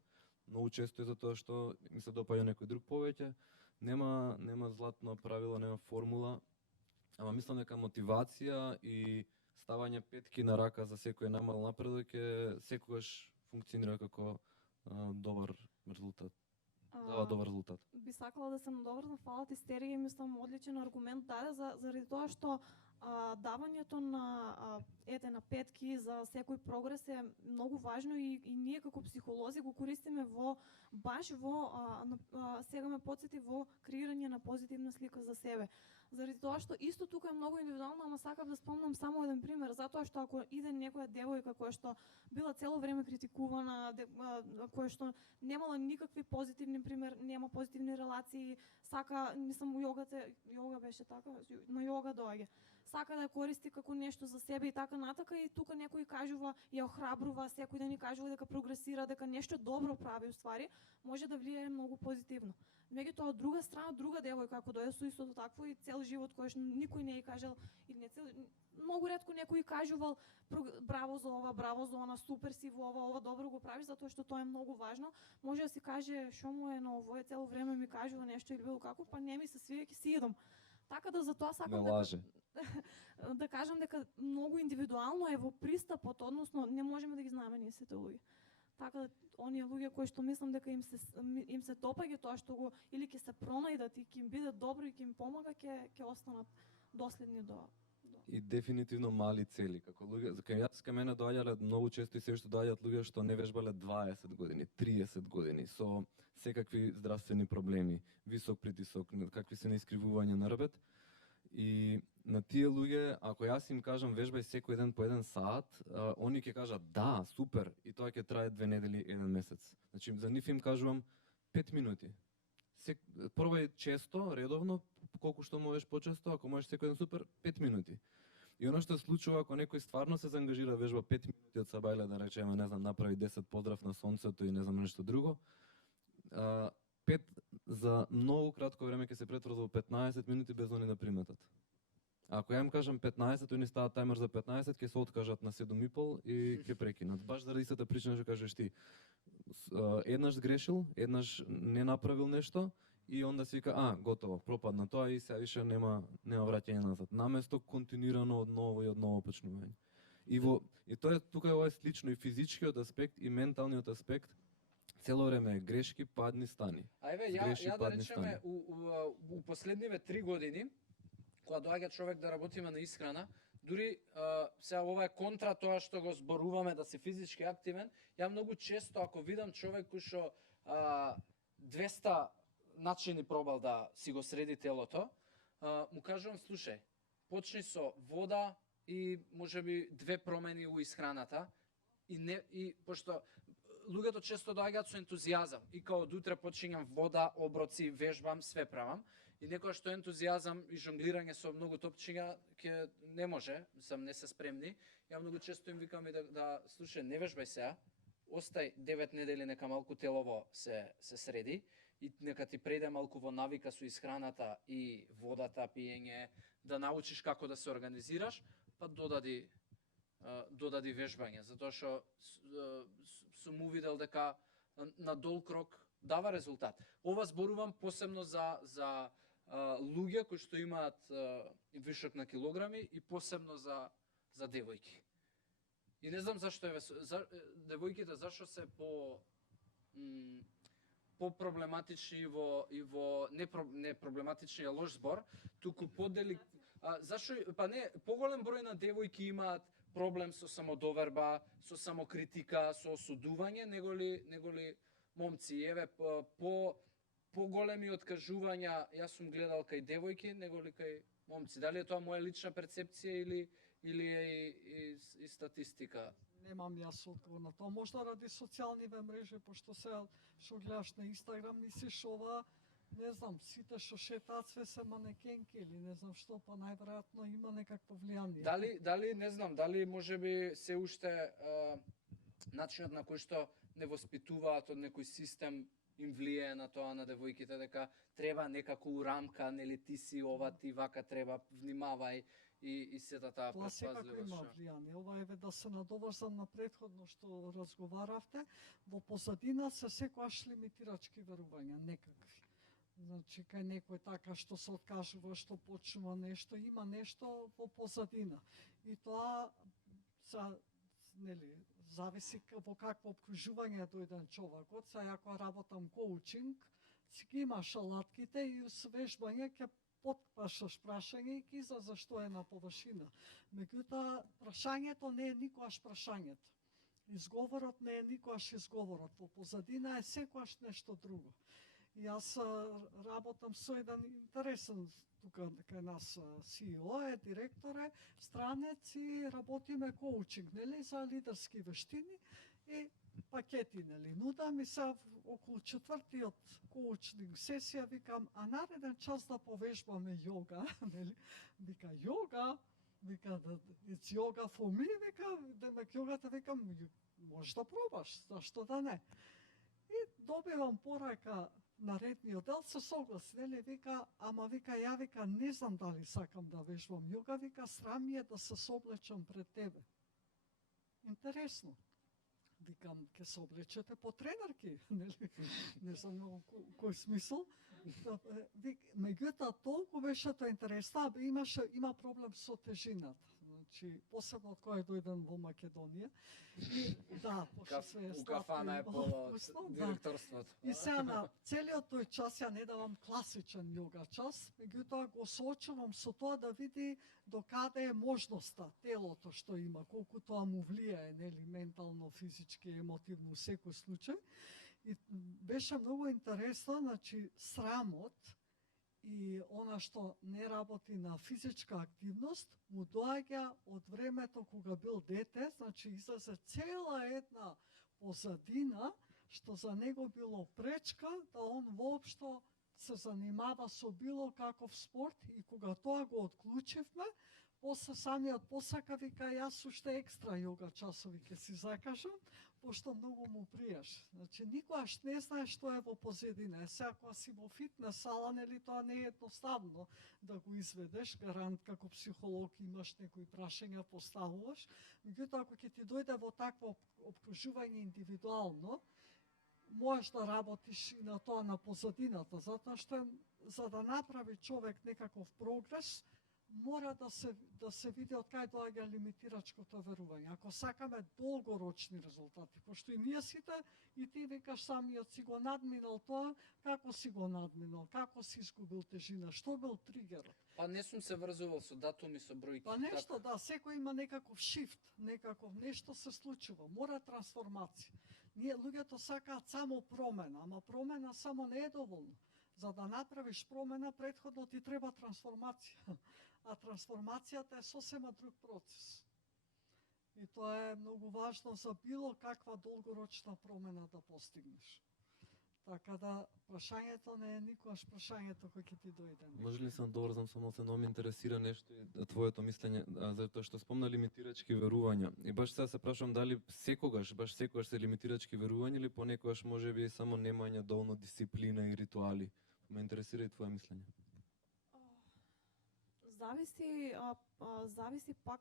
Многу често е затоа што ми се допаѓа некој друг повеќе. Нема златно правило, нема формула. Ама мислам дека мотивација и ставање петки на рака за секој најмал напредок секогаш функционира како добар резултат. Дава добар резултат. Би сакала да се надоврзам, фала ти Сергеј, мислам одличен аргумент даде заради тоа што давањето на петки за секој прогрес е многу важно и ние како психолози го користиме сега ме потсети во креирање на позитивна слика за себе. Заради тоа што исто тука е многу индивидуално, ама сакам да спомнам само еден пример, затоа што ако иде некоја девојка која што била цело време критикувана, која што немала никакви позитивни нема позитивни релации, сака, мислам јога беше така, на јога доаѓа. Сака да ја користи како нешто за себе и така натака, и тука некој кажува, ја охрабрува, секој да ни кажува дека прогресира, дека нешто добро прави уствари, може да влијае многу позитивно. Меѓутоа од друга страна, друга девојка ако дојде со истото такво и цел живот којаш никој не ја кажал, или не цел, многу ретко некој кажувал браво за ова, браво за она, супер си во ова добро го правиш, затоа што тоа е многу важно. Може да си каже што му е, но овој цело време ми кажува нешто или било како, па не ми се свија, ќе си идам. Така да затоа сакам да кажам дека многу индивидуално е во пристапот, односно не можеме да ги знаеме ние сите луѓе. Така да оние луѓе кои што мислам дека им се допаѓа тоа што го или ќе се пронајдат и ќе им биде добро и ќе им помага, ќе останат доследни до. И дефинитивно мали цели, како луѓе, кај мене доаѓале многу често и се што доаѓаат луѓе што не вежбале 20 години, 30 години со секакви здравствени проблеми, висок притисок, какви се неискривувања на рбет. И на тие луѓе, ако јас им кажам вежбај секој ден по 1 сат, они ќе кажат да, супер, и тоа ќе трае 2 недели, 1 месец. Значи за нив им кажувам 5 минути. Пробај често, редовно, колку што можеш почесто, ако можеш секој ден супер, 5 минути. И оно што се случува ако некој стварно се заангажира вежба 5 минути од сабајле, да речеме, не знам, направи 10 поздрав на сонцето и не знам нешто друго, 5 за многу кратко време ќе се претврза во 15 минути без они да приметат. Ако ја им кажам 15, они стават тајмер за 15, ќе се откажат на 7,5 и ќе прекинат. Баш заради истата причина што кажеш ти. Еднаш сгрешил, еднаш не направил нешто и онда се вика, готово, пропадна тоа и сега више нема враќање назад. Наместо континуирано од ново и од ново почнување. И тоа е тука ова е слично и физичкиот аспект и менталниот аспект. Цело време е грешки, падни, стани. А еве, Греши, ја да падни, речеме, стани. у последниве 3 години, кога доаѓа човек да работиме на исхрана, дури сега ова е контра тоа што го зборуваме да си физички активен, ја многу често ако видам човек кој што 200 начини пробал да си го среди телото, му кажувам, слушај, почни со вода и можеби 2 промени у исхраната и пошто луѓето често доаѓаат со ентузијазам и као од утре почињам вода, оброци, вежбам, све правам. И некоја што ентузијазам и жонглирање со многу топчиња ќе не може, не се спремни. Ја многу често им викам и да слушај, не вежбај сега, остај 9 недели нека малку телово се среди и нека ти преде малку во навика со исхраната и водата, пиење, да научиш како да се организираш, па додади вежбање, затоа што сум увидел дека на дол крок дава резултат. Ова зборувам посебно за луѓе кои што имаат вишок на килограми и посебно за девојки. И не знам зашто девојките зашто се по проблематични и во не проблематични е лош збор, туку зашто па не поголем број на девојки имаат проблем со самодоверба, со самокритика, со осудување, неголи момци. Еве поголеми откажувања јас сум гледал кај девојки неголи кај момци. Дали е тоа моја лична перцепција или е и статистика? Немам јас одговор на тоа. Можда ради социјалниве мрежи, пошто сега што гледаш на Инстаграм, мислиш ова, не знам, сите што шетаат све се манекенки или не знам што, па најверојатно има некакво влијание. Дали не знам, дали можеби се уште начинот на кој што не воспитуваат од некој систем им влијае на тоа на девојките, дека треба некако у рамка, нели ти си ова, ти вака треба, внимавај и сета таа Тоа секако има предпазливост. влијание. Ова еве да се надоврзам на претходно што разговаравте, во позадина се секогаш лимитирачки верувања, некакви. Значи, кај некој така што се откажува, што почнува нешто, има нешто во позадина. И тоа зависи во какво обкружување дојден човекот. Сега ако работам коучинг, си ги имаш алатките и усвежбање ќе потпашаш прашање и ќе излезе што е на површина. Меѓутоа, прашањето не е никогаш прашањето. Изговорот не е никогаш изговорот. Во позадина е секогаш нешто друго. И јас работам со еден интересен тука кај нас CEO е, директор е, странец и работиме коучинг, нели, за лидерски вештини и пакети, нели. Нудам и се околу четвртиот коучинг сесија викам, а нареден час да повежбаме јога, нели. Вика јога, вика it's yoga for me, вика, демек јогата, викам, можеш да пробаш, зашто да не. И добивам порака наредниот дел, се согласи, нели, вика, ама вика, ја вика, не знам дали сакам да вежбам јога, вика, срам ми е да се соблечам пред тебе. Интересно. Викам, ке се облечете по тренерки, нели, не знам многу кој смисол. Меѓутоа, толку беше тоа интересно, има проблем со тежината. Значи, посебно од кој е дојден во Македонија. И, да, пошто се е У кафана е по директорството. И сега на целиот тој час ја не давам класичен јога час, меѓутоа го соочувам со тоа да види докаде е можноста, телото што има, колку тоа му влијае, нели, ментално, физички, емотивно, секој случај. И беше многу интересно, значи, срамот и она што не работи на физичка активност, му доаѓа од времето кога бил дете, значи излезе цела една позадина, што за него било пречка да он воопшто се занимава со било каков спорт и кога тоа го отклучивме, после самиот посака вика, јас уште екстра јога часови ќе си закажам, пошто многу му пријаш. Значи, никогаш не знаеш што е во позадина. Сега, кога си во фитнес сала, нели, тоа не е едноставно да го изведеш, гарант како психолог имаш некои прашања, поставуваш. Меѓутоа, ако ќе ти дојде во такво обкружување индивидуално, можеш да работиш и на тоа на позадината, затоа што за да направи човек некаков прогрес, мора да се види од кај доаѓа лимитирачкото верување. Ако сакаме долгорочни резултати, пошто и ние сите, и ти викаш самиот си го надминал тоа, како си го надминал, како си изгубил тежина, што бил тригерот? Па не сум се врзувал со датуми, со бројки. Па нешто, да, секој има некаков шифт, некаков нешто се случува, мора трансформација. Ние луѓето сакаат само промена, ама промена само не е доволно. За да направиш промена, претходно ти треба трансформација. А трансформацијата е сосема друг процес. И тоа е многу важно за било каква долгорочна промена да постигнеш. Така да, прашањето не е никогаш прашањето кој ќе ти дојде. Може ли sam доврзам само се многу ме интересира нешто и твоето мислење, затоа што спомна лимитирачки верувања. И баш сега се прашувам дали секогаш се лимитирачки верувања или понекогаш можеби само немање доволно дисциплина и ритуали. Ме интересира и твое мислење. Зависи пак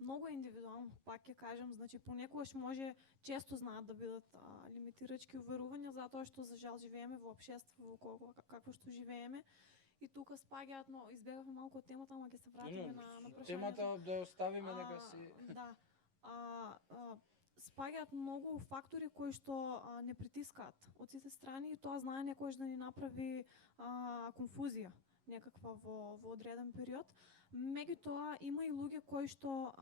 многу е индивидуално, пак ќе кажам, значи понекогаш може често знаат да бидат лимитирачки уверувања затоа што за жал живееме во општество во какво што живееме и тука спаѓаат, но избегавме малку од темата, ама ќе се вратиме на прашањето. Темата да оставиме нека си. Да. Спаѓаат многу фактори кои што не притискаат од сите страни и тоа знае некојаш да ни направи конфузија некаква во одреден период. Меѓутоа има и луѓе кои што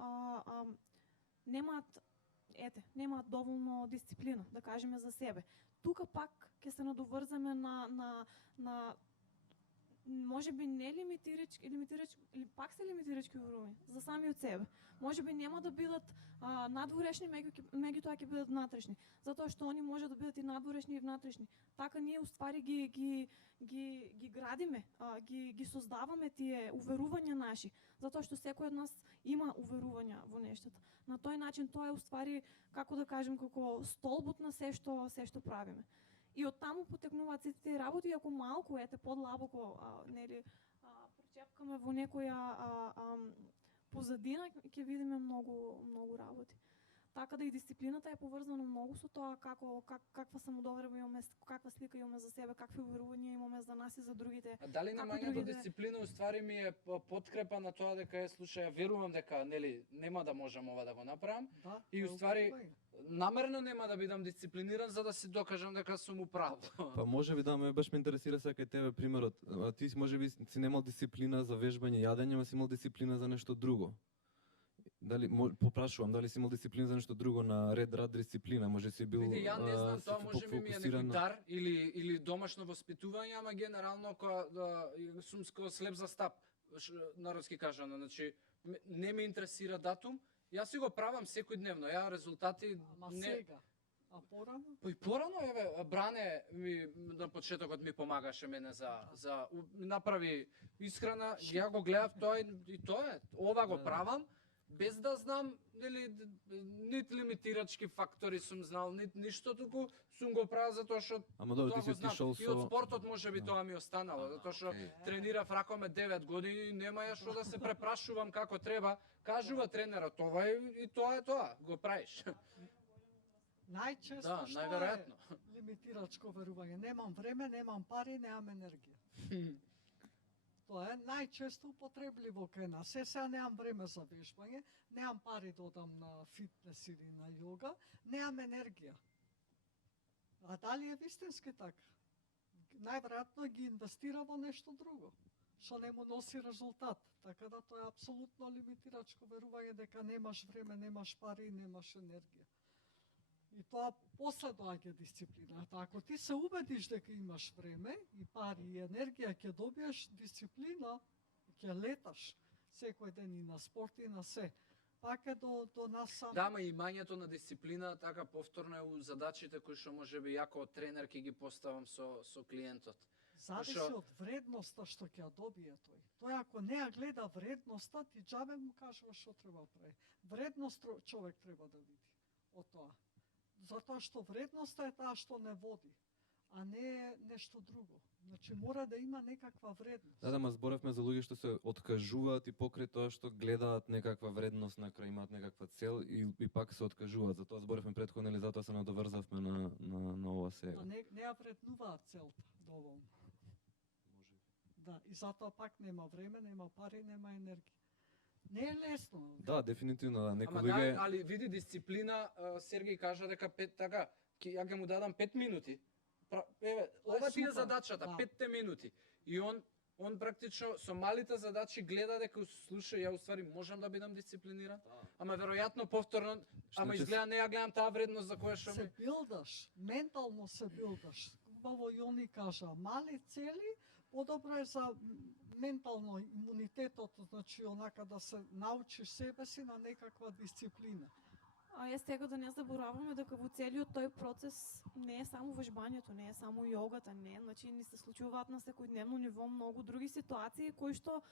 немаат доволно дисциплина, да кажеме за себе. Тука пак ќе се надоврзаме на можеби не лимитирачки или пак се лимитирачки верувања за самиот себе. Можеби нема да бидат надворешни, меѓутоа ќе бидат внатрешни, затоа што они може да бидат и надворешни и внатрешни. Така ние уствари ги градиме, ги создаваме тие уверувања наши, затоа што секој од нас има уверувања во нештата. На тој начин тоа е уствари, како да кажем, како столбот на се што правиме. И од таму потекнуваат сите тие работи, ако малку подлабоко пречепкаме во некоја позадина, ќе видиме многу работи. Така да и дисциплината е поврзана многу со тоа каква самодоверба имаме, каква слика имаме за себе, какви уверувања имаме за нас и за другите. А дали немањето дисциплина уствари ми е подкрепа на тоа дека слушај, верувам дека нема да можам ова да го направам, Да, и уствари намерно нема да бидам дисциплиниран за да си докажам дека сум управ. Па можеби да, ме баш ме интересира сега кај тебе примерот. Ти можеби си немал дисциплина за вежбање и јадење, ама си имал дисциплина за нешто друго. Дали попрашувам дали си имал дисциплина за нешто друго, на рад дисциплина, може си бил Види, ја не знам, тоа може би ми е некој на... дар или домашно воспитување, ама генерално кога сум слеп за стап, народски кажано, значи не ме интересира датум, јас си го правам секојдневно, ја резултати Ама не... сега, а порано? Па и порано, Бране ми на почетокот ми помагаше мене за направи исхрана, ја го гледав тоа и тоа е, ова го правам, без да знам, нит лимитирачки фактори сум знал, нит ништо, туку сум го правил затоа што Ама добро, тоа ти го си знам. отишол И од со... спортот можеби тоа ми останало, затоа што тренирав ракоме 9 години, нема ја што да се препрашувам како треба. Кажува тренерот, ова и тоа е тоа, го правиш. Најчесто што најверојатно. е лимитирачко верување? Немам време, немам пари, немам енергија. Тоа е најчесто употребливо кај нас. Сега немам време за вежбање, немам пари да одам на фитнес или на јога, немам енергија. А дали е вистински така? Најверојатно ги инвестира во нешто друго, што не му носи резултат. Така да тоа е апсолутно лимитирачко верување дека немаш време, немаш пари, немаш енергија. И тоа после доаѓа дисциплината. Ако ти се убедиш дека имаш време и пари и енергија ќе добиеш дисциплина, ќе леташ секој ден и на спорт и на се. Пак е до нас само. Да, ама имањето на дисциплина така повторно е у задачите кои што можеби ја како тренер ќе ги поставам со клиентот. Зависи од вредноста што ќе ја добие тој. Тој ако не ја гледа вредноста, ти џабе му кажува што треба да прави. Вредност човек треба да види од тоа. Затоа што вредноста е таа што не води, а не нешто друго. Значи мора да има некаква вредност. Да, ма зборевме за луѓе што се откажуваат и покрај тоа што гледаат некаква вредност, на крај имаат некаква цел и пак се откажуваат. Затоа зборевме претходно, или затоа се надоврзавме на ова сега. А не ја вреднуваат целта доволно. Да, и затоа пак нема време, нема пари, нема енергија. Не е лесно. Да, дефинитивно, да. Некои Ама да, луѓе али види дисциплина, Сергеј кажа дека така, ја ќе му дадам 5 минути. Еве, Тоа е ова ти е супер, задачата, да. 5 минути. И он практично со малите задачи гледа дека слуша, ја уствари можам да бидам дисциплиниран. Ама веројатно повторно, ама Значи, изгледа не ја гледам таа вредност за која што Се ми. билдаш, ментално се билдаш. Убаво Јони кажа, мали цели, подобро е за ментално имунитетот, значи онака да се научиш себе си на некаква дисциплина. А е сега да не забораваме дека во целиот тој процес не е само вежбањето, не е само јогата, не, значи ни се случуваат на секојдневно ниво многу други ситуации кои што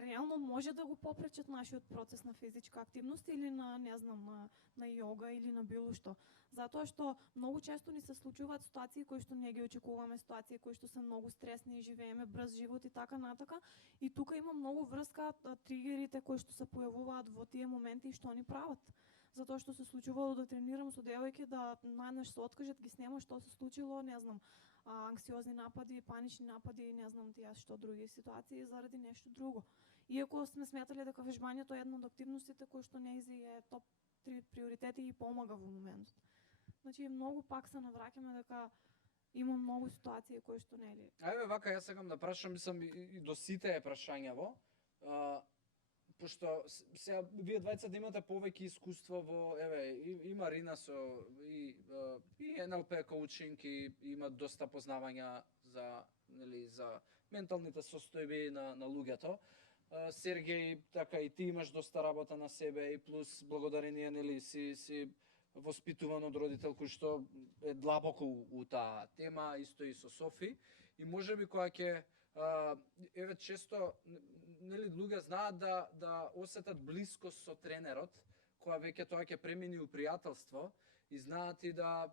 реално може да го попречат нашиот процес на физичка активност или на, не знам, на јога или на било што. Затоа што многу често ни се случуваат ситуации кои што не ги очекуваме, ситуации кои што се многу стресни и живееме брз живот и така натака. И тука има многу врска тригерите кои што се појавуваат во тие моменти и што ни прават. Затоа што се случувало да тренирам со девојки да најнаш се откажат, ги снема што се случило, не знам, анксиозни напади, панични напади, не знам тие што други ситуации заради нешто друго. Иако сме сметале дека вежбањето е една од активностите кои што нејзи е топ 3 приоритети и помага во моментот. Значи многу пак се навраќаме дека има многу ситуации кои што нели. Ајде вака јас сакам да прашам, мислам и до сите е прашањаво. Пошто сега вие двајцата имате повеќе искуство во и Марина со и НЛП коучинг и има доста познавања за менталните состојби на луѓето. Сергеј, така и ти имаш доста работа на себе и плюс благодарение си воспитуван од родител кој што е длабоко у таа тема, исто и со Софи. И можеби кога ќе често луѓе знаат да осетат блискост со тренерот, кога веќе тоа ќе премини у пријателство и знаат и да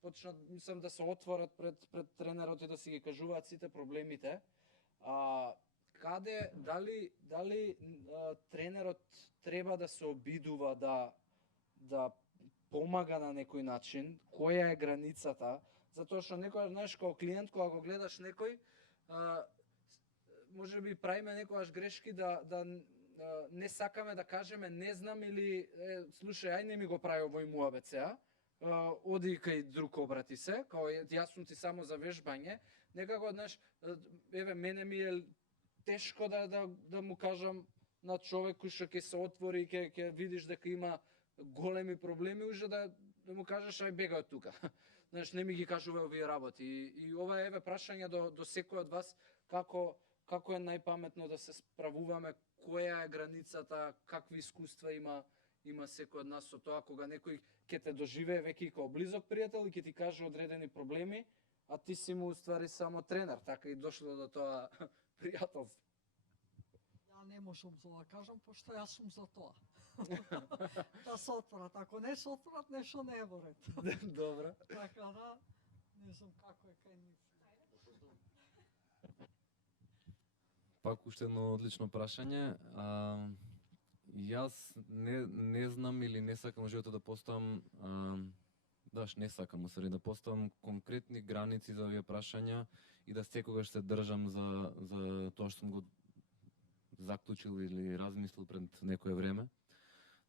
почнат, мислам, да се отворат пред тренерот и да си ги кажуваат сите проблемите. Дали тренерот треба да се обидува да помага на некој начин, која е границата, затоа што некој, знаеш, као клиент, кога го гледаш некој, може би правиме некогаш грешки да не сакаме да кажеме не знам или слушај, ај не ми го прави овој муабет сега, оди кај друг обрати се, као јас сум ти само за вежбање, некако, знаеш, мене ми е тешко да му кажам на човек кој што ќе се отвори и ќе видиш дека има големи проблеми, уже да му кажеш ај бегај од тука. Знаеш, не ми ги кажува овие работи. И ова е прашање до секој од вас, како е најпаметно да се справуваме, која е границата, какви искуства има секој од нас со тоа, кога некој ќе те доживее веќе и као близок пријател и ќе ти каже одредени проблеми, а ти си му уствари само тренер, така и дошло до тоа пријателство. Ја не можам за да кажам, пошто јас сум за тоа. Да се отворат. Ако не се отворат, нешто не е во ред. Добро. Така да, не знам како е кај нив. Пак уште едно одлично прашање. Јас не знам или не сакам во животот да поставам, не сакам да поставам конкретни граници за овие прашања и да секогаш се држам за тоа што сум го заклучил или размислил пред некое време,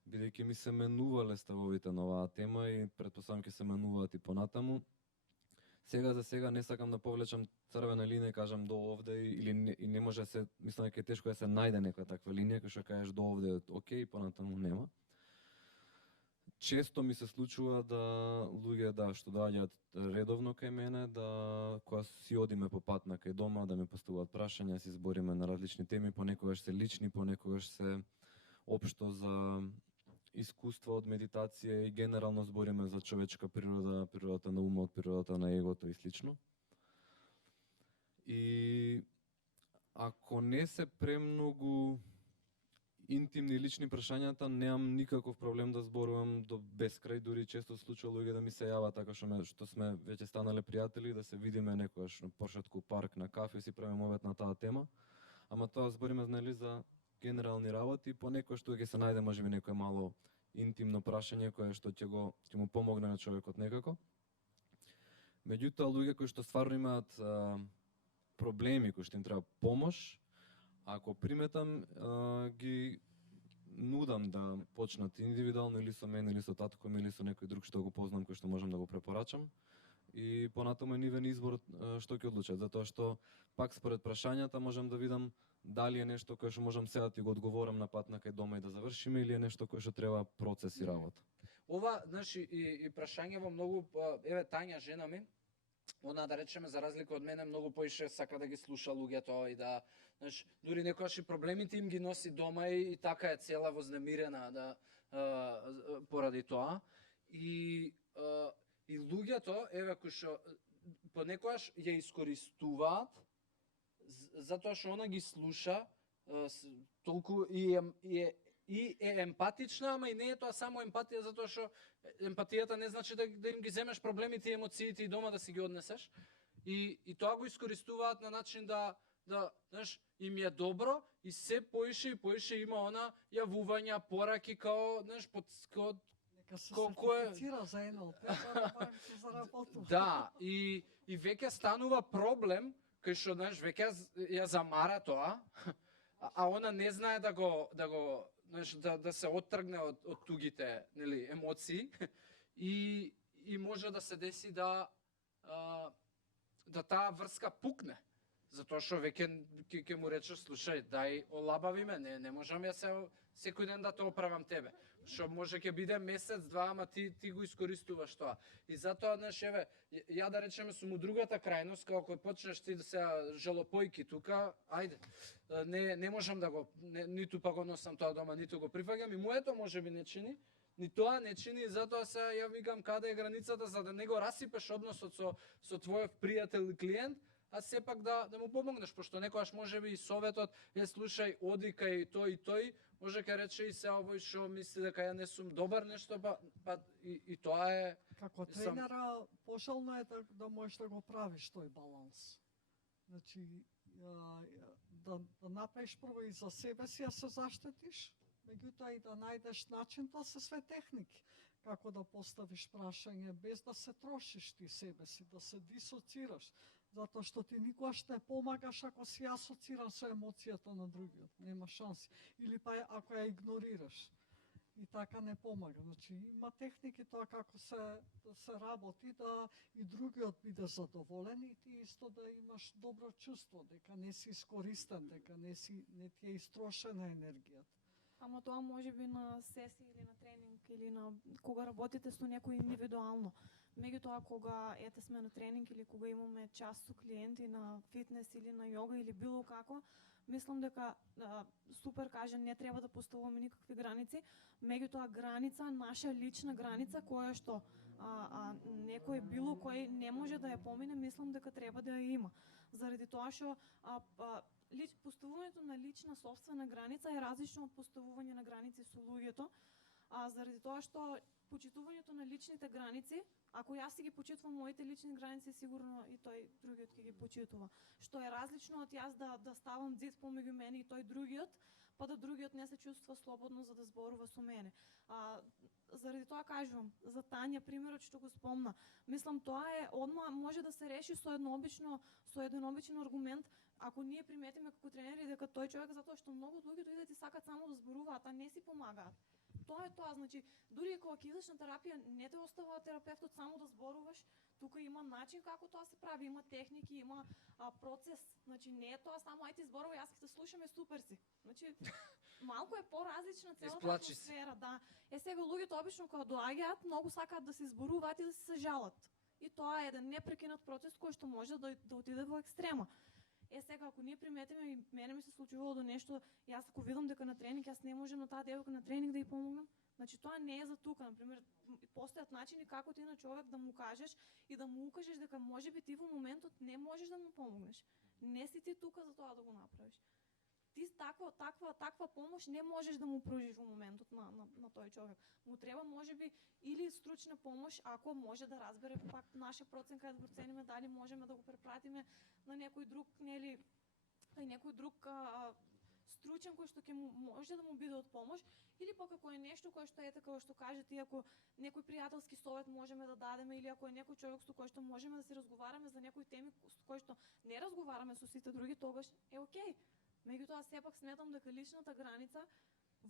бидејќи ми се менувале ставовите на оваа тема и претпоставам ќе се менуваат и понатаму. Сега за сега не сакам да повлечам црвена линија и кажам до овде или не може да се, мислам дека е тешко да се најде некоја таква линија кој што кажеш до овде окей, понатаму нема. Често ми се случува да луѓе што доаѓаат редовно кај мене, кога си одиме по пат на кај дома, да ми поставуваат прашања, си збориме на различни теми, понекогаш се лични, понекогаш се општо за искуства од медитација и генерално збориме за човечка природа, природата на умот, природата на егото и слично. И ако не се премногу интимни и лични прашањата, немам никаков проблем да зборувам до бескрај, дури често се случува луѓе да ми се јават така што сме веќе станале пријатели, да се видиме некогаш на прошетку парк, на кафе, си правиме мовет на таа тема. Ама тоа збориме за генерални работи, понекогаш што ќе се најде можеби некое мало интимно прашање кое што ќе му помогне на човекот некако. Меѓутоа луѓе кои што стварно имаат проблеми кои што им треба помош, ако приметам ги нудам да почнат индивидуално или со мене или со татко ми или со некој друг што го познам кој што можам да го препорачам. И понатаму е нивен избор што ќе одлучат, затоа што пак според прашањата можам да видам дали е нешто кое што можам сега да ти го одговорам на пат на кај дома и да завршиме или е нешто кое што треба процес и работа. Ова, значи, и прашањево многу, еве Тања, жена ми, она да речеме за разлика од мене многу поише сака да ги слуша луѓето и да, знаеш, дури некогаш и проблемите им ги носи дома и така е цела вознемирена да поради тоа. И луѓето, еве кои што понекогаш ја искористуваат затоа што она ги слуша толку и е емпатична, ама и не е тоа само емпатија, затоа што емпатијата не значи да им ги земеш проблемите и емоциите и дома да си ги однесеш. И тоа го искористуваат на начин да знаеш, им е добро и се поише и поише има она јавувања, пораки као, знаеш, Нека се колку е- сертифицира за НЛП, да се заработува. да, и веќе станува проблем кај што, знаеш, веќе ја замара тоа, а она не знае да го знаеш, да се оттргне од тугите, нели, емоции и може да се деси да таа врска пукне. Затоа што веќе ќе му речеш, слушај, дај олабави ме, не можам ја секој ден да те оправам тебе. Што може ќе биде месец, два, ама ти го искористуваш тоа. И затоа, знаеш, еве, ја да речеме сум у другата крајност, како почнеш ти да се жалопојки тука, ајде, не можам да го, ниту па го носам тоа дома, ниту го прифаќам, и моето можеби не чини, ни тоа не чини, и затоа се ја викам каде е границата за да не го расипеш односот со твојот пријател или клиент, а сепак да му помогнеш, пошто некогаш можеби и советот е слушај, оди кај тој и тој, може ке рече и се овој што мисли дека ја не сум добар нешто, па и тоа е. Како тренера, пожелно е да можеш да го правиш тој баланс. Значи, да направиш прво и за себе си, да се заштитиш, меѓутоа и да најдеш начин, тоа се све техники. Како да поставиш прашање без да се трошиш ти себе си, да се дисоцираш. Затоа што ти никогаш не помагаш ако си асоциран со емоцијата на другиот. Нема шанси. Или па ако ја игнорираш. И така не помага. Значи, има техники тоа како да се работи, да и другиот биде задоволен и ти исто да имаш добро чувство, дека не си искористен, дека не ти е истрошена енергијата. Ама тоа може би на сесија или на тренинг или на кога работите со некој индивидуално. Меѓутоа кога ете сме на тренинг или кога имаме час со клиенти на фитнес или на јога или било како, мислам дека супер каже не треба да поставуваме никакви граници, меѓутоа граница, наша лична граница која што некој било кој не може да ја помине, мислам дека треба да ја има. Заради тоа што поставувањето на лична собствена граница е различно од поставување на граници со луѓето, заради тоа што почитувањето на личните граници, ако јас си ги почитувам моите лични граници, сигурно и тој другиот ќе ги почитува. Што е различно од јас да ставам зид помеѓу мене и тој другиот, па да другиот не се чувствува слободно за да зборува со мене. Заради тоа кажувам, за Тања примерот што го спомна, мислам тоа е одма може да се реши со еден обичен аргумент, ако ние приметиме како тренери дека тој човек затоа што многу луѓе дојдат и сакаат само да зборуваат, а не си помагаат. Тоа е тоа, значи, дури кога ќе идеш на терапија, не те оставува терапевтот само да зборуваш, тука има начин како тоа се прави, има техники, има процес, значи не е тоа само ајде зборувај, јас ќе те слушам, супер си. Значи, малку е поразлична целата атмосфера, да. Сега луѓето обично кога доаѓаат, многу сакаат да се зборуваат и да се жалат. И тоа е еден непрекинат процес кој што може да отиде во екстрема. Сега, ако ние приметиме, и мене ми се случувало до нешто, јас ако видам дека на тренинг, јас не можам на таа девојка на тренинг да ја помогнам, значи тоа не е за тука. Например, постојат начини како ти на човек да му кажеш и да му укажеш дека можеби ти во моментот не можеш да му помогнеш. Не си ти тука за тоа да го направиш. Ти таква помош не можеш да му пружиш во моментот на тој човек. Му треба можеби или стручна помош, ако може да разбере пак наша проценка е да процениме дали можеме да го препратиме на некој друг, нели, некој друг клучен кој што ќе може да му биде од помош, или пак ако е нешто кое што е така што кажете, ако некој пријателски совет можеме да дадеме, или ако е некој човек со кој што можеме да се разговараме за некои теми со кои што не разговараме со сите други, тогаш е окей. Меѓутоа сепак сметам дека личната граница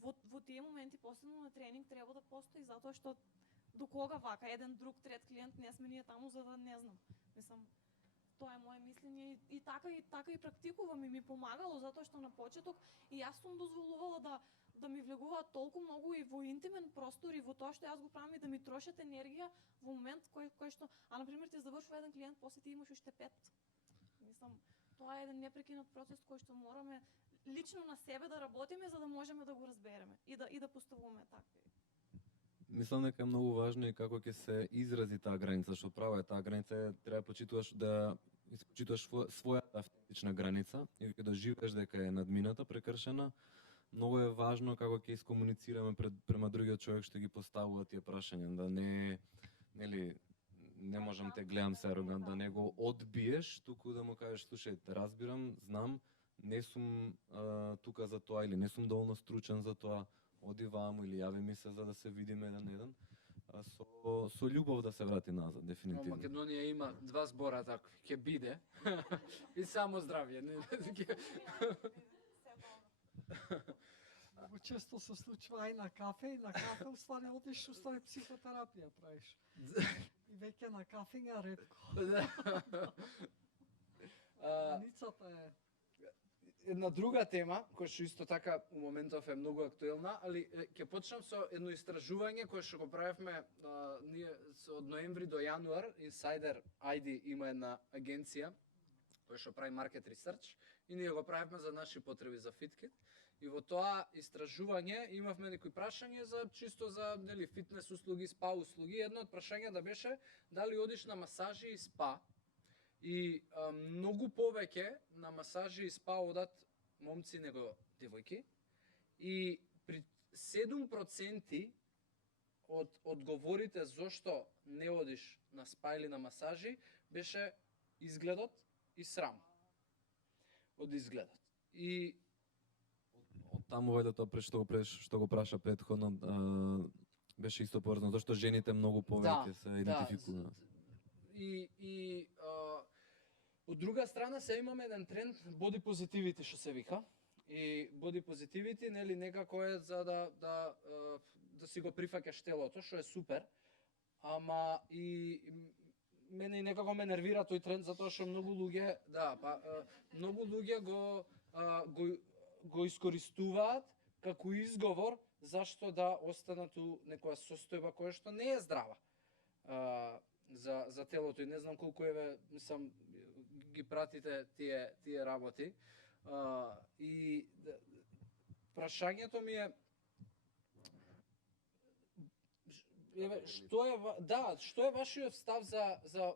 во тие моменти, посебно на тренинг, треба да постои, затоа што до кога вака еден друг трет клиент не сме ние таму за да не знам. Мислам, тоа е мое мислење и така и практикувам и ми помагало, затоа што на почеток и јас сум дозволувала да ми влегуваат толку многу и во интимен простор и во тоа што јас го правам и да ми трошат енергија во момент кој што, на пример ти завршува еден клиент, после ти имаш уште 5. Мислам, тоа е еден непрекинат процес кој што мораме лично на себе да работиме за да можеме да го разбереме и да поставуваме такви. Мислам дека е многу важно и како ќе се изрази таа граница, што право е таа граница, треба почитуваш да испочитуваш својата автентична граница и кога доживееш дека е надмината, прекршена, многу е важно како ќе искомуницираме према другиот човек што ги поставува тие прашања, да не можам те гледам се арогантно, да не го одбиеш, туку да му кажеш слушај, те разбирам, знам, не сум тука за тоа или не сум доволно стручен за тоа, оди ваму или јави ми се за да се видиме еден на еден. Со љубов да се врати назад, Во дефинитивно. Македонија има 2 збора такви, ќе биде и само здравје. Многу често се случува и на кафе уствари одиш, уствари психотерапија правиш. И веќе на кафења ретко. Границата е Една друга тема, која што исто така у моментов е многу актуелна, али ќе почнам со едно истражување кое што го правевме ние од ноември до јануар. Insider ID има една агенција која што прави market research и ние го правевме за наши потреби за FitKit. И во тоа истражување имавме некои прашања за чисто за фитнес услуги, спа услуги. Едно од прашања да беше дали одиш на масажи и спа. И многу повеќе на масажи и спа одат момци него девојки. И при 7% од одговорите зошто не одиш на спа или на масажи беше изгледот и срам од изгледот. И Од таму вајде тоа што го праша претходно, беше исто поврзано зашто жените многу повеќе се идентификуваат. И од друга страна се имаме еден тренд body positivity што се вика. И body positivity некако е за да си го прифаќаш телото, што е супер. Ама и мене некако ме нервира тој тренд затоа што многу луѓе, многу луѓе го искористуваат како изговор зашто да останат у некоја состојба која што не е здрава за телото. И не знам колку мислам ги пратите тие работи. И прашањето ми е што е вашиот став за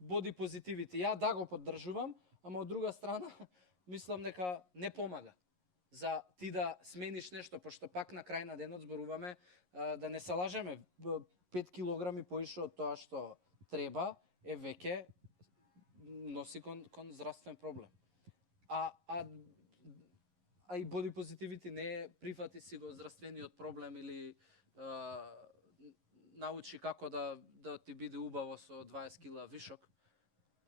body positivity? Ја го поддржувам, ама од друга страна мислам дека не помага за ти да смениш нешто, пошто пак на крај на денот зборуваме, да не се лажеме, 5 килограми поише од тоа што треба е веќе носи кон здравствен проблем. А и body positivity не е прифати си го здравствениот проблем или научи како да ти биде убаво со 20 кила вишок.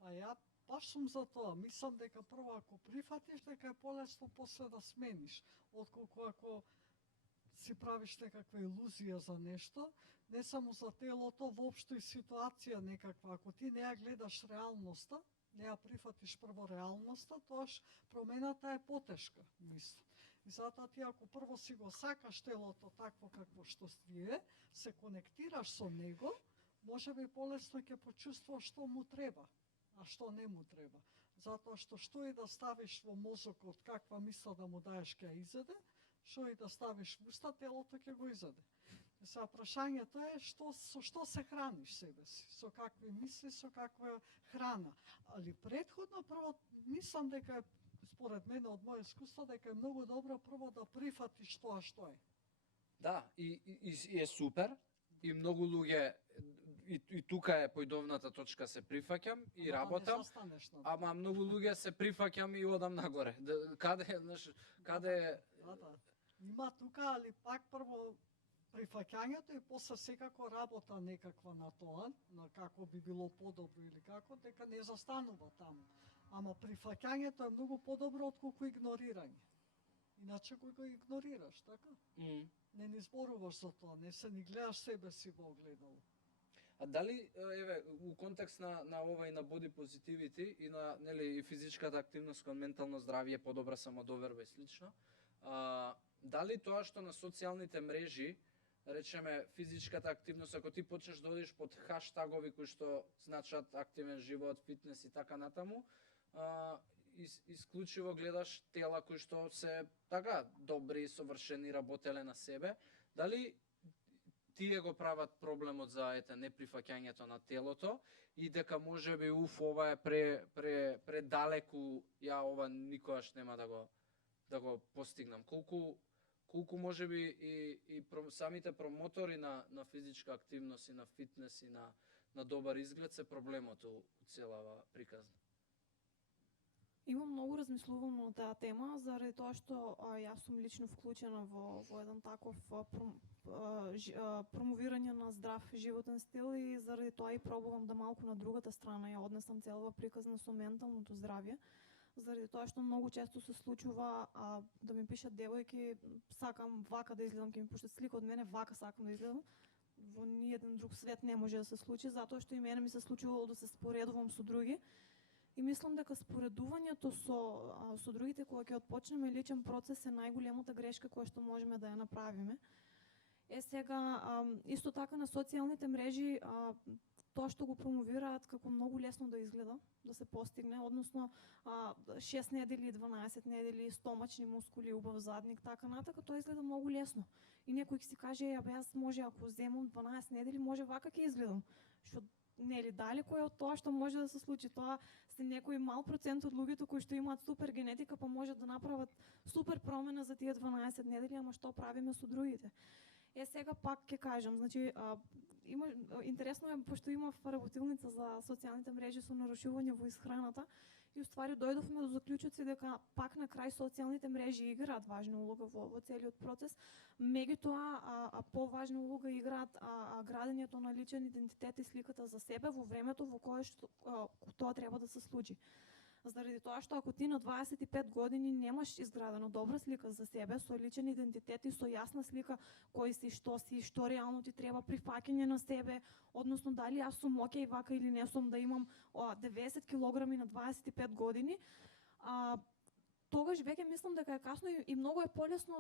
Па ја баш сум за тоа. Мислам дека прво ако прифатиш дека е полесно после да смениш, отколку ако си правиш некаква илузија за нешто, не само за телото, воопшто и ситуација некаква. Ако ти не ја гледаш реалноста, не ја прифатиш прво реалноста, тоаш промената е потешка, мислам. И затоа ти ако прво си го сакаш телото такво какво што си е, се конектираш со него, можеби полесно ќе почувствуваш што му треба, а што не му треба. Затоа што и да ставиш во мозокот, каква мисла да му даеш ќе изеде, што и да ставиш во уста, телото ќе го изеде. Сега прашањето е со што се храниш себе си, со какви мисли, со каква храна. Али претходно прво мислам дека е, според мене од моје искуство, дека е многу добро прво да прифатиш тоа што е. Да, и е супер, и многу луѓе и тука е појдовната точка, се прифаќам и Ама да не работам, застанеш на ама многу луѓе се прифаќам и одам нагоре. Каде, знаеш, каде Да. Има тука, али пак прво прифаќањето и после секако работа некаква на тоа, на како би било подобро или како, дека не застанува таму. Ама прифаќањето е многу подобро отколку игнорирање. Иначе кој го игнорираш, така? Не ни зборуваш за тоа, не се ни гледаш себе си во огледало. А дали, еве, у контекст на ова и на body positivity и на, нели, и физичката активност кон ментално здравје, подобра самодоверба и слично, дали тоа што на социјалните мрежи, речеме, физичката активност, ако ти почнеш да одиш под хаштагови кои што значат активен живот, фитнес и така натаму, исклучиво гледаш тела кои што се така добри, совршени, работеле на себе, дали тие го прават проблемот за неприфаќањето на телото и дека можеби ова е предалеку, ја ова никогаш нема да го постигнам. Колку можеби и самите промотори на физичка активност и на фитнес и на добар изглед се проблемот у целава приказна. Имам многу размислувам на таа тема, заради тоа што јас сум лично вклучена во еден таков промовирање на здрав животен стил и заради тоа и пробувам да малку на другата страна ја однесам целава приказна со менталното здравје. Заради тоа што многу често се случува да ми пишат девојки, сакам вака да изгледам, ќе ми пуштат слика од мене, вака сакам да изгледам. Во ниеден друг свет не може да се случи, затоа што и мене ми се случувало да се споредувам со други. И мислам дека споредувањето со другите кога ќе отпочнеме личен процес е најголемата грешка која што можеме да ја направиме. Сега исто така на социјалните мрежи тоа што го промовираат како многу лесно да изгледа, да се постигне, односно 6 недели, 12 недели, стомачни мускули, убав задник, така натака, тоа изгледа многу лесно. И некој ќе си каже, јас може ако земам 12 недели, може вака ќе изгледам. Што нели далеко е од тоа што може да се случи. Тоа се некој мал процент од луѓето кои што имаат супер генетика па можат да направат супер промена за тие 12 недели, ама што правиме со другите? Сега пак ќе кажам, значи интересно е пошто имав работилница за социјалните мрежи со нарушување во исхраната и уствари дојдовме до заклучоци дека пак на крај социјалните мрежи играат важна улога во целиот процес. Меѓутоа поважна улога играат градењето на личен идентитет и сликата за себе во времето во кое што тоа треба да се случи. Заради тоа што ако ти на 25 години немаш изградена добра слика за себе, со личен идентитет и со јасна слика кој си, што реално ти треба, прифаќање на себе, односно дали јас сум окей вака или не сум да имам 90 килограми на 25 години, тогаш веќе мислам дека е касно и многу е полесно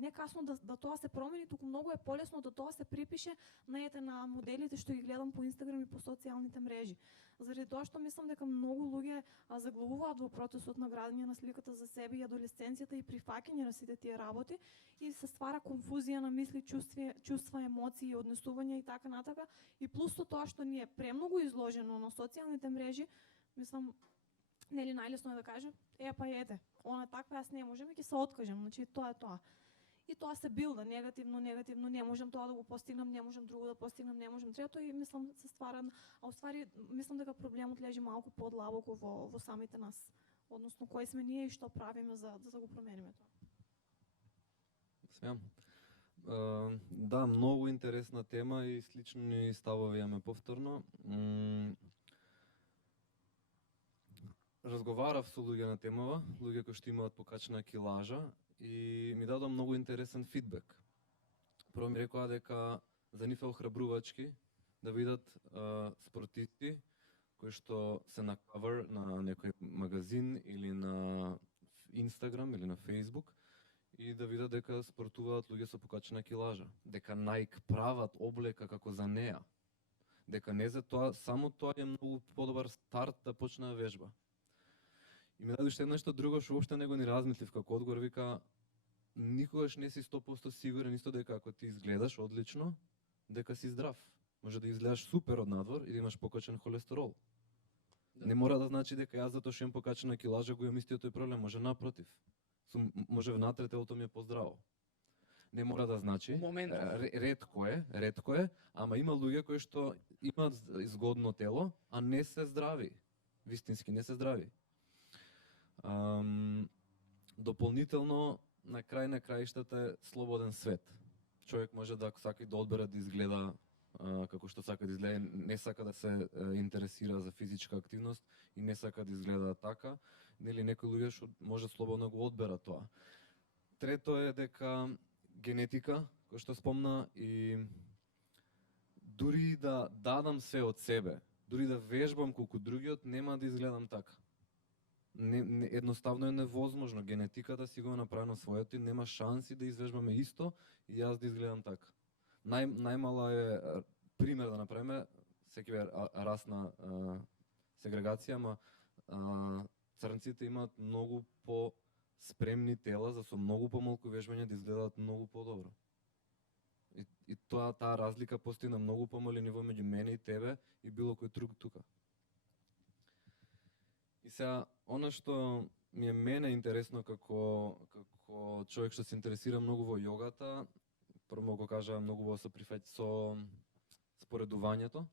не касно да тоа се промени, туку многу е полесно да тоа се припише на моделите што ги гледам по Инстаграм и по социјалните мрежи. Заради тоа што мислам дека многу луѓе заглавуваат во процесот на градење на сликата за себе и адолесценцијата и прифаќање на сите тие работи и се ствара конфузија на мисли, чувства, емоции, однесувања и така натака. И плюс тоа што ни е премногу изложено на социјалните мрежи, мислам нели најлесно е да кажем, она таква јас не можам и ќе се откажам, значи тоа е тоа. И тоа се билда негативно, не можам тоа да го постигнам, не можам друго да постигнам, не можам трето и мислам се ствара, уствари мислам дека проблемот лежи малку подлабоко во самите нас, односно кои сме ние и што правиме за да го промениме тоа. Смеам. Да, многу интересна тема и слични ставови имаме повторно. Разговарав со луѓе на темава, луѓе кои што имаат покачена килажа и ми дадоа многу интересен фидбек. Прво ми рекоа дека за нив е охрабрувачки да видат спортисти кои што се на кавер на некој магазин или на Инстаграм или на Фейсбук и да видат дека спортуваат луѓе со покачена килажа, дека Nike прават облека како за неа, дека не за тоа, само тоа е многу подобар старт да почне да вежба. И ми даде уште нешто друго што уопште не го ни размислив како одговор, вика никогаш не си 100% сигурен исто дека ако ти изгледаш одлично, дека си здрав. Може да изгледаш супер од надвор и да имаш покачен холестерол. Да. Не мора да значи дека јас затоа што имам покачена килажа го имам истиот тој проблем, може напротив. Може внатре телото ми е поздраво. Не мора да значи. У моментов. Ретко е, ама има луѓе кои што имаат згодно тело, а не се здрави. Вистински не се здрави. Дополнително, на крај на краиштата е слободен свет. Човек може да, ако сака да одбере да изгледа како што сака да изгледа, не сака да се интересира за физичка активност и не сака да изгледа така, нели некои луѓе што може слободно го одберат тоа. Трето е дека генетика, кој што спомна, и дури да дадам се од себе, дури да вежбам колку другиот, нема да изгледам така. Едноставно е невозможно. Генетиката си го е направено своето и нема шанси да извежбаме исто и јас да изгледам така. Најмала е пример да направиме, секогаш расна сегрегација, ама црнците имаат многу по-спремни тела за со многу помалку вежбање да изгледаат многу подобро. И таа разлика постои на многу помали ниво меѓу мене и тебе и било кој друг тука. И сега, она што ми е мене интересно како човек што се интересира многу во јогата, прво го кажа многу во со споредувањето.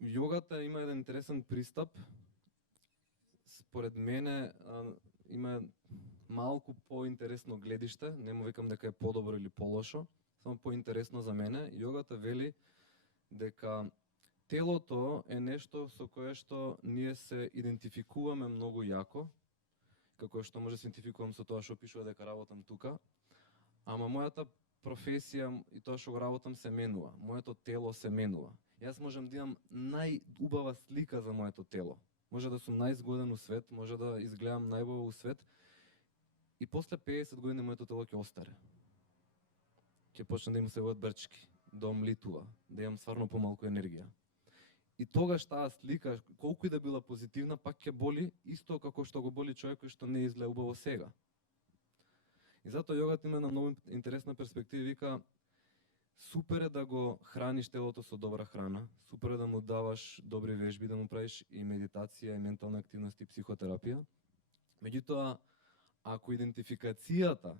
Јогата има еден интересен пристап. Според мене има малку поинтересно гледиште, нема викам дека е подобро или полошо, само поинтересно за мене. Јогата вели дека телото е нешто со кое што ние се идентификуваме многу јако, како што може да се идентификувам со тоа што пишува дека работам тука, ама мојата професија и тоа што го работам се менува, моето тело се менува. Јас можам да имам најубава слика за моето тело, може да сум најзгоден у свет, може да изгледам најубаво у свет, и после 50 години моето тело ќе остаре. Ќе почне да им се брчки, да омлитува, да имам стварно помалку енергија. И тогаш таа слика, колку и да била позитивна, пак ќе боли исто како што го боли човек кој што не изгледа убаво сега. И затоа јогата има една многу интересна перспектива, вика супер е да го храниш телото со добра храна, супер е да му даваш добри вежби, да му правиш и медитација, и ментална активност, и психотерапија. Меѓутоа, ако идентификацијата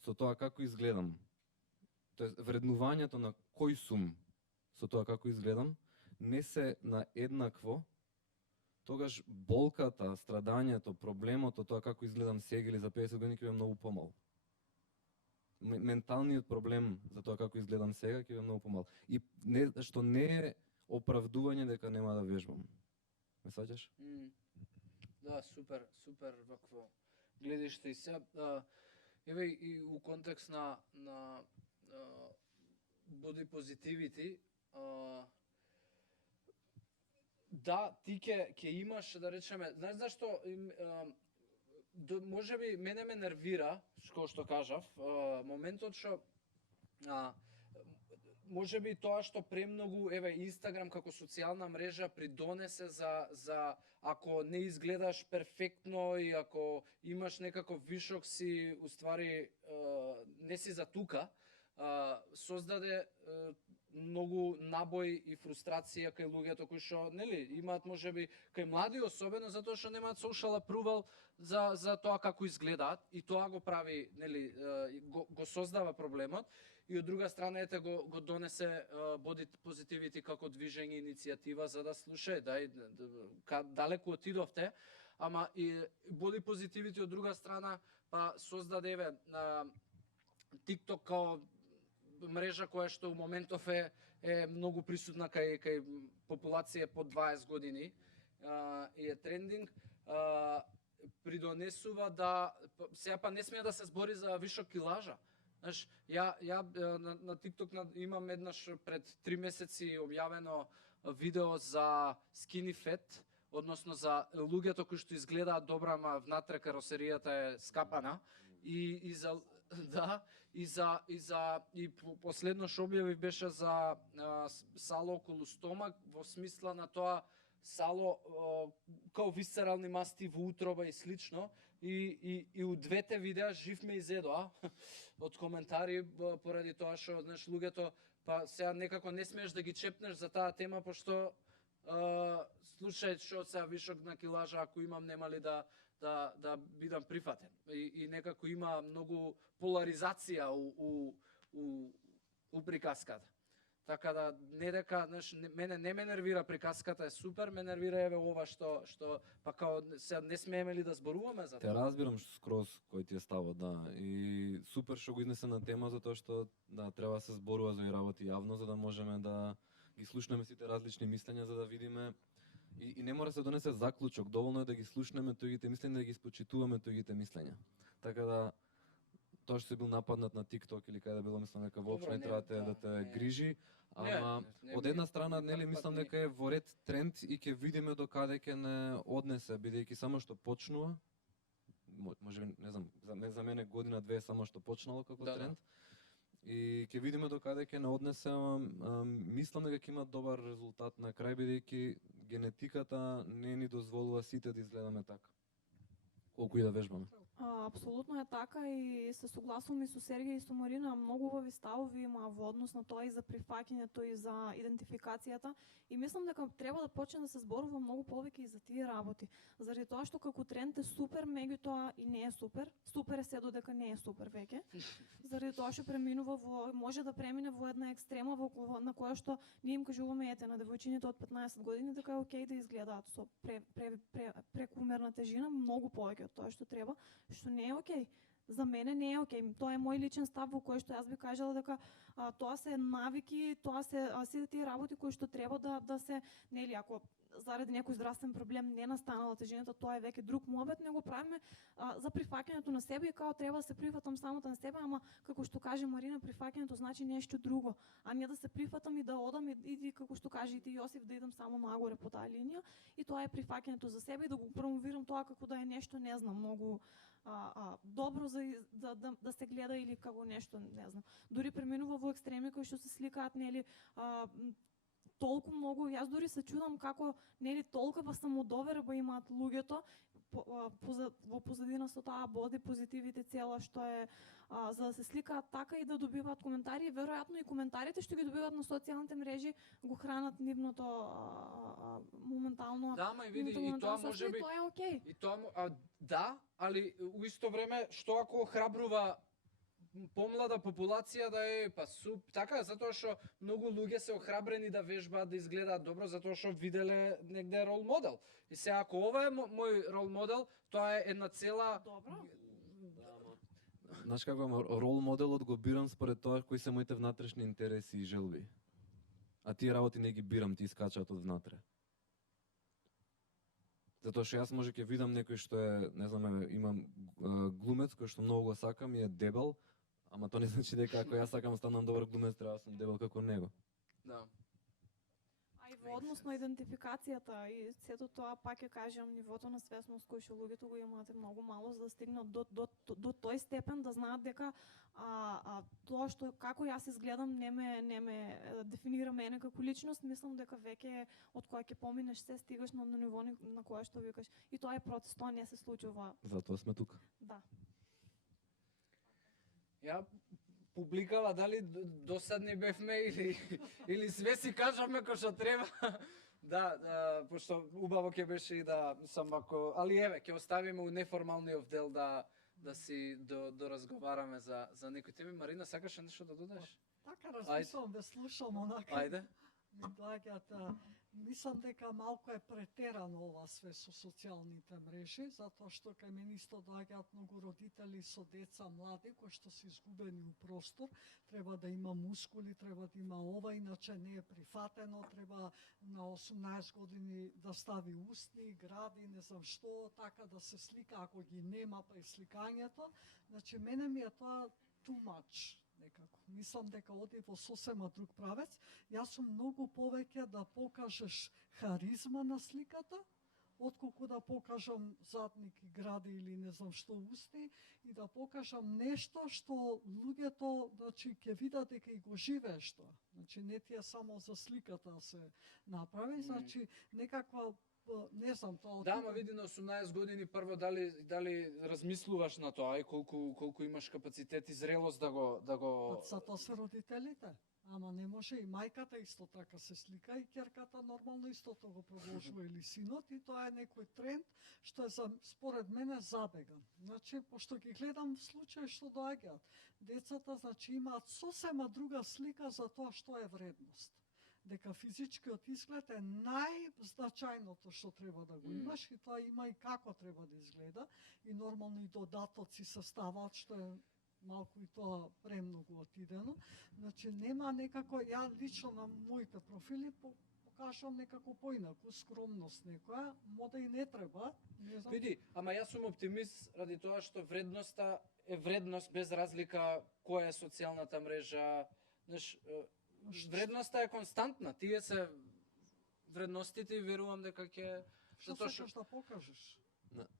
со тоа како изгледам, тоест вреднувањето на кој сум со тоа како изгледам, не се на еднакво, тогаш болката, страдањето, проблемот од тоа како изгледам сега или за 50 години ќе биде многу помал. Менталниот проблем за тоа како изгледам сега ќе биде многу помал. И што не е оправдување дека нема да вежбам. Ме сваќаш? Да, супер вакво гледиште и се. Еве и у контекст на body positivity, да, ти ќе имаш, да речеме, знаеш зашто можеби мене ме нервира, што кажав, моментот што можеби тоа што премногу, еве, Инстаграм како социјална мрежа придонесе за ако не изгледаш перфектно и ако имаш некаков вишок си, уствари не си за тука, создаде многу набој и фрустрација кај луѓето кои што, нели, имаат можеби кај млади особено затоа што немаат social approval за тоа како изгледаат и тоа го прави, нели, го создава проблемот. И од друга страна ете го донесе body positivity како движење, иницијатива за да слушај, далеку отидовте, ама и body positivity од друга страна па создаде TikTok као мрежа која што у моментов е многу присутна кај популација под 20 години и е трендинг, придонесува да сега па не смее да се збори за вишок килажа. Знаеш, ја на TikTok имам еднаш пред 3 месеци објавено видео за skinny fat, односно за луѓето кои што изгледаат добро, ама внатре каросеријата е скапана и за да, и последно што објавив беше за сало околу стомак, во смисла на тоа сало као висцерални масти во утроба и слично, и у двете видеа жив ме изедоа од коментари поради тоа што, знаеш, луѓето па сега некако не смееш да ги чепнеш за таа тема, пошто слушај што сега вишок на килажа ако имам нема ли да да бидам прифатен. И некако има многу поларизација у приказката. Така да не дека, знаеш, мене не ме нервира приказката, е супер, ме нервира еве ова што па као се не смееме ли да зборуваме за Те тоа? разбирам скроз кој ти е ставот, да. И супер што го изнесе на тема, затоа што да, треба да се зборува за овие работи јавно, за да можеме да ги слушнеме сите различни мислења, за да видиме и не мора да се донесе заклучок, доволно е да ги слушнеме тојите мислења, да ги спочитуваме тојите мислења. Така да тоа што се бил нападнат на TikTok или каде да било, мислам дека воопшто Добро, не треба не, да те не. грижи, Не, ама не, од една страна не нели нападни. мислам дека е во ред тренд и ќе видиме до каде ќе не однесе, бидејќи само што почнува, може би не знам, за мене година две е само што почнало како Да, да. тренд. И ќе видиме до каде ќе не однесе, ама мислам дека ќе има добар резултат на крај, бидејќи генетиката не ни дозволува сите да изгледаме така. Колку и да вежбаме. Апсолутно е така и се согласувам и со Сергеј и со Марина, многу убави ставови има во однос на тоа и за прифаќањето и за идентификацијата и мислам дека треба да почне да се зборува многу повеќе и за тие работи, заради тоа што како тренд е супер, меѓутоа и не е супер. Супер е се додека не е супер веќе. Заради тоа што преминува може да премине во една екстрема на која што ние им кажуваме ете на девојчињата од 15 години дека е окей да изгледаат со прекумерна тежина многу повеќе од тоа што треба, што не е окей. За мене не е окей. Тоа е мој личен став во кој што јас би кажала дека тоа се навики, тоа се сите тие работи кои што треба да се, нели, ако заради некој здравствен проблем не настанала тежината, тоа е веќе друг муабет, не го правиме за прифаќањето на себе и као треба да се прифатам самото на себе, ама како што каже Марина, прифаќањето значи нешто друго, а не да се прифатам и да одам и како што каже и ти Јосиф, да идам само нагоре по таа линија и тоа е прифаќањето за себе и да го промовирам тоа како да е нешто, не знам, многу добро да се гледа или како нешто, не знам. Дури преминува во екстреми кои што се сликаат, нели, толку многу, јас дури се чудам како нели толкова самодоверба имаат луѓето во позадина со таа боди позитивите цела што е за да се сликаат така и да добиваат коментари и веројатно и коментарите што ги добиваат на социјалните мрежи го хранат нивното моментално. Да, ма и види, и тоа може би тоа е окей. И тоа да, али у исто време што ако охрабрува помлада популација да е така, затоа што многу луѓе се охрабрени да вежбаат, да изгледаат добро, затоа што виделе негде рол модел. И се ако ова е мој рол модел, тоа е една цела Добро. Знаеш како рол моделот го бирам според тоа кои се моите внатрешни интереси и желби. А тие работи не ги бирам, ти искачаат од внатре. Затоа што јас може ќе видам некој што е, не знам, имам глумец кој што многу го сакам и е дебел, ама тоа не значи дека ако јас сакам да станам добар глумец, треба да сум дебел како него. Да. А и во однос на идентификацијата и сето тоа, пак ќе кажам, нивото на свесност кој што луѓето го имаат е многу мало за да стигнат до тој степен да знаат дека тоа што како јас изгледам не ме дефинира мене како личност, мислам дека веќе од која ќе поминеш се стигаш на ниво на кое што викаш и тоа е процес, тоа не се случува. Затоа сме тука. Да. Ја публикава дали досадни бевме или све си кажаме кој што треба. Да, пошто убаво ќе беше и да сам ако, али еве ќе оставиме у неформалниот дел да си доразговараме за некои теми. Марина, сакаш нешто да додаш? Така размислувам, ве слушам онака. Ајде. Ми доаѓаат, мислам дека малку е претерано ова све со социјалните мрежи, затоа што кај мене исто доаѓаат многу родители со деца млади кои што се изгубени у простор, треба да има мускули, треба да има ова, иначе не е прифатено, треба на 18 години да стави устни, гради, не знам што, така да се слика, ако ги нема па и сликањето, значи мене ми е тоа too much. Некако. Мислам дека оди во сосема друг правец. Јас сум многу повеќе да покажеш харизма на сликата, отколку да покажам задник и гради или не знам што усти и да покажам нешто што луѓето, значи, ќе видат дека и го живееш тоа. Значи, не ти е само за сликата да се направи, значи, некаква не знам тоа. Да, ма види на 18 години прво дали размислуваш на тоа и колку имаш капацитет и зрелост да го Па затоа се родителите. Ама не може и мајката исто така се слика и ќерката нормално истото го продолжува или синот и тоа е некој тренд што е според мене забеган. Значи, пошто ги гледам случаи што доаѓаат, децата значи имаат сосема друга слика за тоа што е вредност. Дека физичкиот изглед е најзначајното што треба да го имаш и тоа има и како треба да изгледа и нормално и додатоци се ставаат што е малку и тоа премногу отидено. Значи нема некако, ја лично на моите профили покажувам некако поинаку, скромност некоја, мода и не треба, не знам. Види, ама јас сум оптимист ради тоа што вредноста е вредност без разлика која е социјалната мрежа. Знаеш, вредноста е константна. Тие се вредностите и верувам дека ќе Што затоа сакаш да покажеш?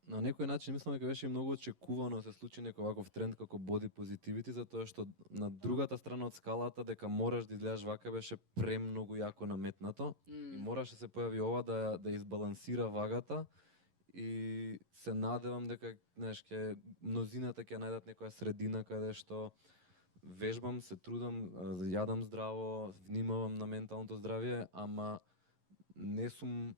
На некој начин мислам дека беше многу очекувано да се случи некој ваков тренд како body positivity, затоа што на другата страна од скалата дека мораш да изгледаш вака беше премногу јако наметнато и мораше се појави ова да избалансира вагата и се надевам дека знаеш ќе мнозината ќе најдат некоја средина каде што вежбам, се трудам, јадам здраво, внимавам на менталното здравје, ама не сум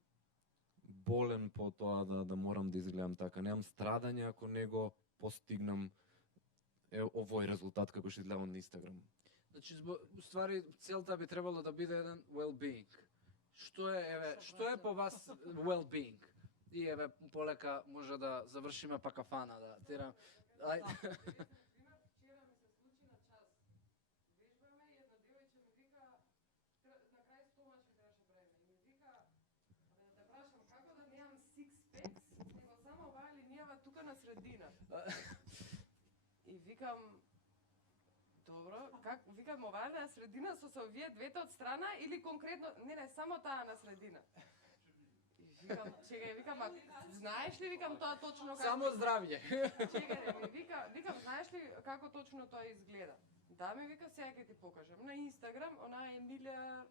болен по тоа да морам да изгледам така. Немам страдање ако не го постигнам овој резултат како што изгледам на Инстаграм. Значи, уствари, целта би требало да биде еден well-being. Што е по вас well-being? И еве, полека може да завршиме па кафана, да тирам. Ајде. Тука на средина. И викам, добро, викам оваа на средина со овие двете од страна или конкретно, не, само таа на средина. И викам, чекај, викам, знаеш ли, викам тоа точно како... Само здравје. Чекај, викам, знаеш ли како точно тоа изгледа? Да, ми вика, сега ќе ти покажам. На Инстаграм, онаа Емилија...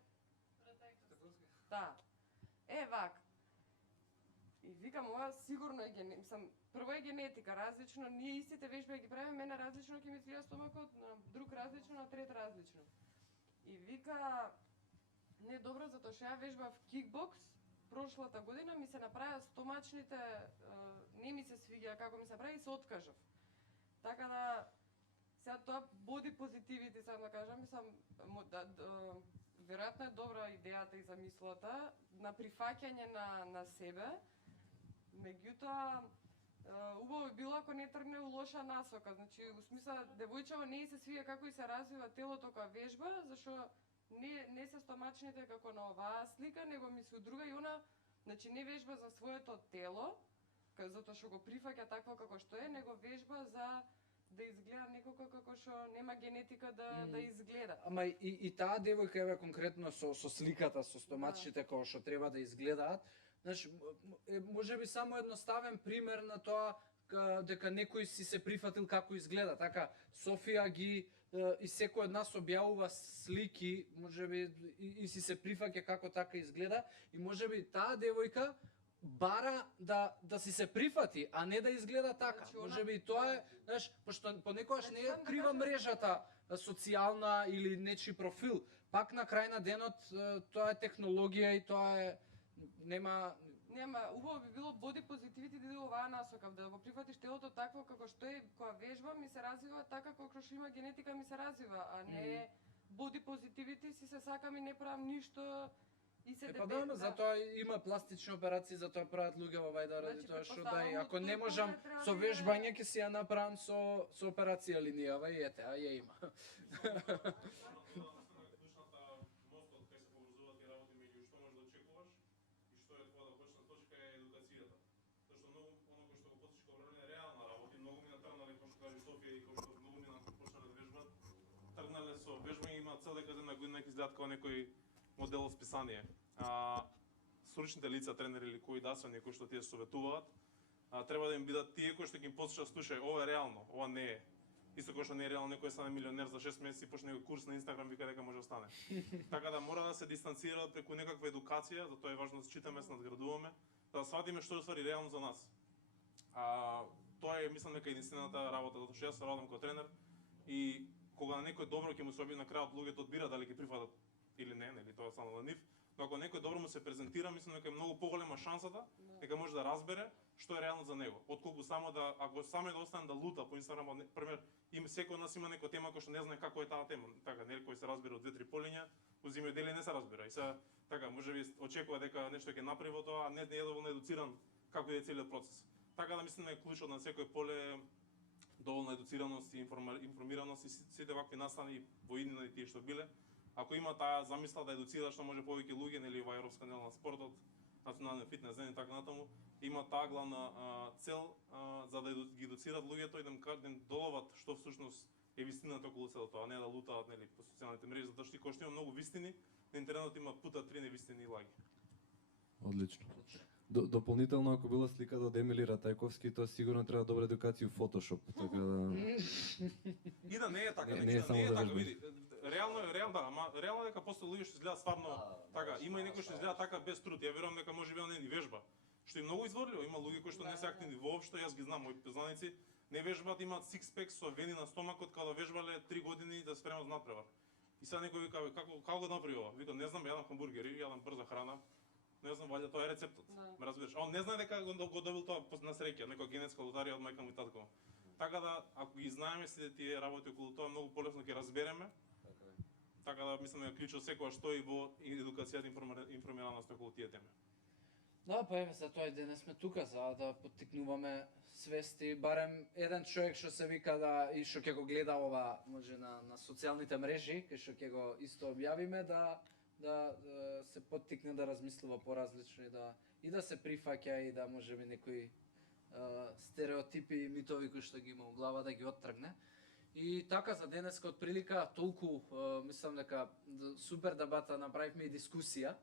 Да. Вак. И викам, ова сигурно е прво е генетика, различно, ние истите вежби ги правиме, мене различно ќе ми изгледа стомакот, на друг различно, на трет различно. И вика, не добро, затоа што ја вежбав кикбокс, прошлата година ми се направија стомачните, не ми се свиѓа како ми се прави и се откажав. Така да, сега тоа body positivity, сам да кажам, веројатно е добра идејата и замислата на прифаќање на себе, меѓутоа, убаво би било ако не тргне у лоша насока. Значи, у смисла, девојчево не се свија како и се развива телото кога вежба, зашто не се стомачните како на оваа слика, него ми се удруга и она, значи не вежба за своето тело, затоа што го прифаќа такво како што е, него вежба за да изгледа некако како што нема генетика да изгледа. Ама и таа девојка еве конкретно со сликата со стомачите како што треба да изгледаат, знаеш, може би само едноставен пример на тоа дека некој си се прифатил како изгледа. Така, Софија ги и секој од нас објавува слики, може би и си се прифаќа како така изгледа и може би таа девојка бара да си се прифати, а не да изгледа така. Значи, може би тоа е, знаеш, пошто понекогаш не е крива мрежата социјална или нечи профил. Пак на крај на денот тоа е технологија и тоа е нема, убаво би било body positivity да иде оваа насока, да го прифатиш телото такво како што е, кога вежба ми се развива така како што има генетика ми се развива, а не body positivity си се сакам и не правам ништо и се па да, затоа има пластични операции, затоа прават луѓе во Вајда ради тоа што да и ако не можам со вежбање ќе си ја направам со операција линијава и ете, а ја има. Со вежбање има цел дека една година ќе изгледат како некој модел од списание. Стручните лица, тренери или кои да се, некои што тие советуваат, треба да им бидат тие кои што ќе им посочат, слушај, ова е реално, ова не е. Исто кој што не е реално некој стане милионер за 6 месеци и почне некој курс на Инстаграм вика дека може да стане. Така да мора да се дистанцираат преку некаква едукација, затоа е важно да читаме, се надградуваме, да сватиме што е ствари реално за нас. Тоа е, мислам дека единствената работа, затоа што јас се радам како тренер и кога на некој добро ќе му се објави на крајот, луѓето одбира дали ќе прифатат или не, нели тоа само на нив. Но ако некој добро му се презентира, мислам дека е многу поголема шансата дека може да разбере што е реално за него. Отколку само да, ако само да остане да лута по Инстаграм, пример, секој од нас има некоја тема која што не знае како е таа тема. Така, нели кој се разбира од 2-3 полиња, узимају дели не се разбира. И се така, можеби очекува дека нешто ќе направи во тоа, а не е доволно едуциран како е целиот процес. Така да мислам дека клучот на секој поле доволна едуцираност и информираност и сите вакви настани во иднина и тие што биле. Ако има таа замисла да едуцира што може повеќе луѓе, нели ова Европска недела на спортот, национален фитнес ден и така натаму, има таа главна цел за да ги едуцират луѓето и да им доловат што всушност е вистината околу целото тоа, а не да лутаат нели по социјалните мрежи, затоа што кој што има многу вистини, на интернетот има пута 3 невистини и лаги. Одлично. Дополнително, ако била сликата од Емили Ратајковски, тоа сигурно треба добра едукација у Фотошоп, така да... И да не е така, Не е само да така, вежбаш. види. Реално да, ама реално дека после луѓе што изгледа стварно така, има и некои што изгледа така без труд. Ја верувам дека можеби не ни вежба. Што е многу изворливо, има луѓе кои што не се активни воопшто, јас ги знам, мои познаници, не вежбаат, имаат сикспек со вени на стомакот кога вежбале 3 години да спремат за надпревар. И сега некој вика како го направи ова? Вика не знам, јадам хамбургери, јадам брза храна. Не знам, валјда тоа е рецептот. Ме разбираш? А он не знае дека го добил тоа на среќа, некоја генетска лотарија од мајка му и татко. Така да, ако ги знаеме сите тие работи околу тоа, многу полесно ќе разбереме. Така да мислам дека клучот секогаш стои во едукацијата и информираност околу тие теми. Да, па еве, затоа и денес сме тука, за да поттикнуваме свести, барем еден човек што се вика да и што ќе го гледа ова, може на социјалните мрежи, кај што ќе го исто објавиме, да се поттикне да размислува поразлично и да се прифаќа и да можеби некои стереотипи и митови кои што ги има во глава да ги оттргне. И така за денеска од прилика толку мислам дека супер дебата направивме и дискусија.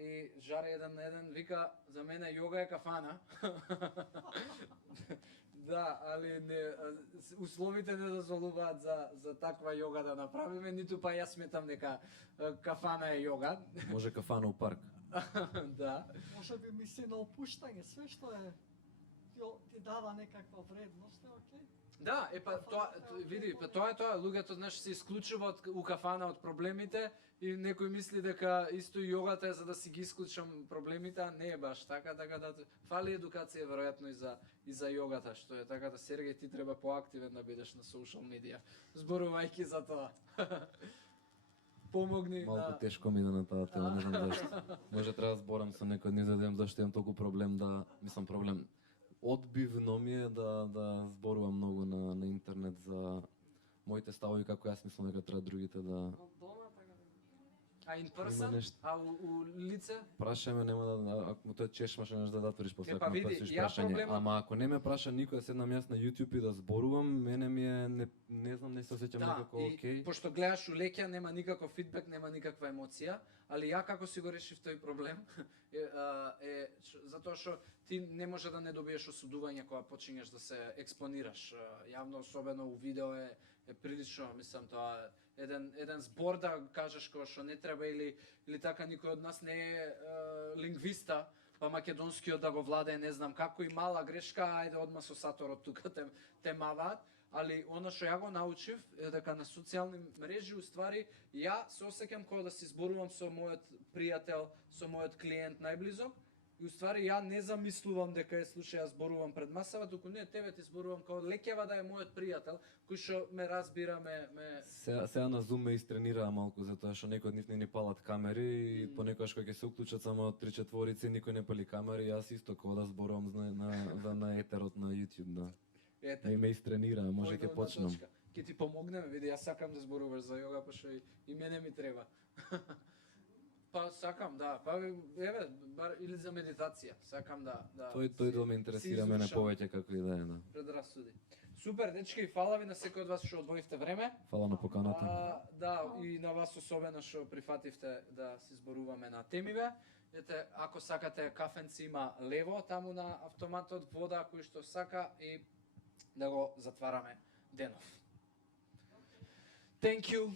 И Жаре еден на еден вика за мене јога е кафана. Да, али не, условите не дозволуваат за таква јога да направиме, ниту па јас сметам дека кафана е јога. Може кафана у парк. Да. Може би мисли на опуштање, све што е ти дава некаква вредност, е окей. Да, па тоа види, па тоа е тоа, луѓето знаеш се исклучуваат у кафана од проблемите и некој мисли дека исто и јогата е за да си ги исклучам проблемите, а не е баш така, така да фали едукација веројатно и за јогата, што е така да Сергеј ти треба поактивен да бидеш на социјал медија, зборувајќи за тоа. Помогни Малку на тешко ми иде на таа тема, не знам зашто. Може треба да зборам со некој од нив да видам зашто имам толку проблем проблем. Одбивно ми е да зборувам многу на интернет за моите ставови како јас мислам дека треба другите да... Од дома, така да. а in person, нешто. а у лице? Прашаме, нема да, ако му тоа чешмаш, нема да затвориш после Па ако ме види, прашаш ја прашање. проблемот- Ама ако не ме праша никој да седнам јас на YouTube и да зборувам, мене ми е, не знам, не се осеќам некако и окей. пошто гледаш у леќа, нема никаков фидбек, нема никаква емоција, али ја како си го решив тој проблем, затоа што ти не може да не добиеш осудување кога почињаш да се експонираш јавно, особено у видео е прилично, мислам тоа еден збор да кажеш кој што не треба или така никој од нас не е лингвиста, па македонскиот да го владее не знам како и мала грешка, ајде одма со саторот тука те маваат, али она што ја го научив е дека на социјални мрежи уствари ја се осеќам кога да си зборувам со мојот пријател, со мојот клиент најблизок. И уствари ја не замислувам дека е случај јас зборувам пред масава, туку не тебе ти зборувам како леќева да е мојот пријател кој што ме разбира, ме Сега на Zoom ме истренираа малку затоа што некои од нив не ни палат камери и понекогаш кога ќе се уклучат само 3-4 никој не пали камери, јас исто кога да зборувам на етерот на YouTube, да. ете. И ме истренираа, може ќе Одна почнам. точка. Ќе ти помогнеме, види, јас сакам да зборуваш за јога, пошто и мене ми треба. Па сакам, да. Па еве, бар или за медитација. Сакам да Тој дел ме интересира мене извршам повеќе како и да е, да. предрасуди. Супер, дечки, фала ви на секој од вас што одвоивте време. Фала на поканата. Да, и на вас особено што прифативте да си зборуваме на темиве. Ете, ако сакате кафенци има лево таму на автоматот, вода кој што сака и да го затвараме денов. Thank you.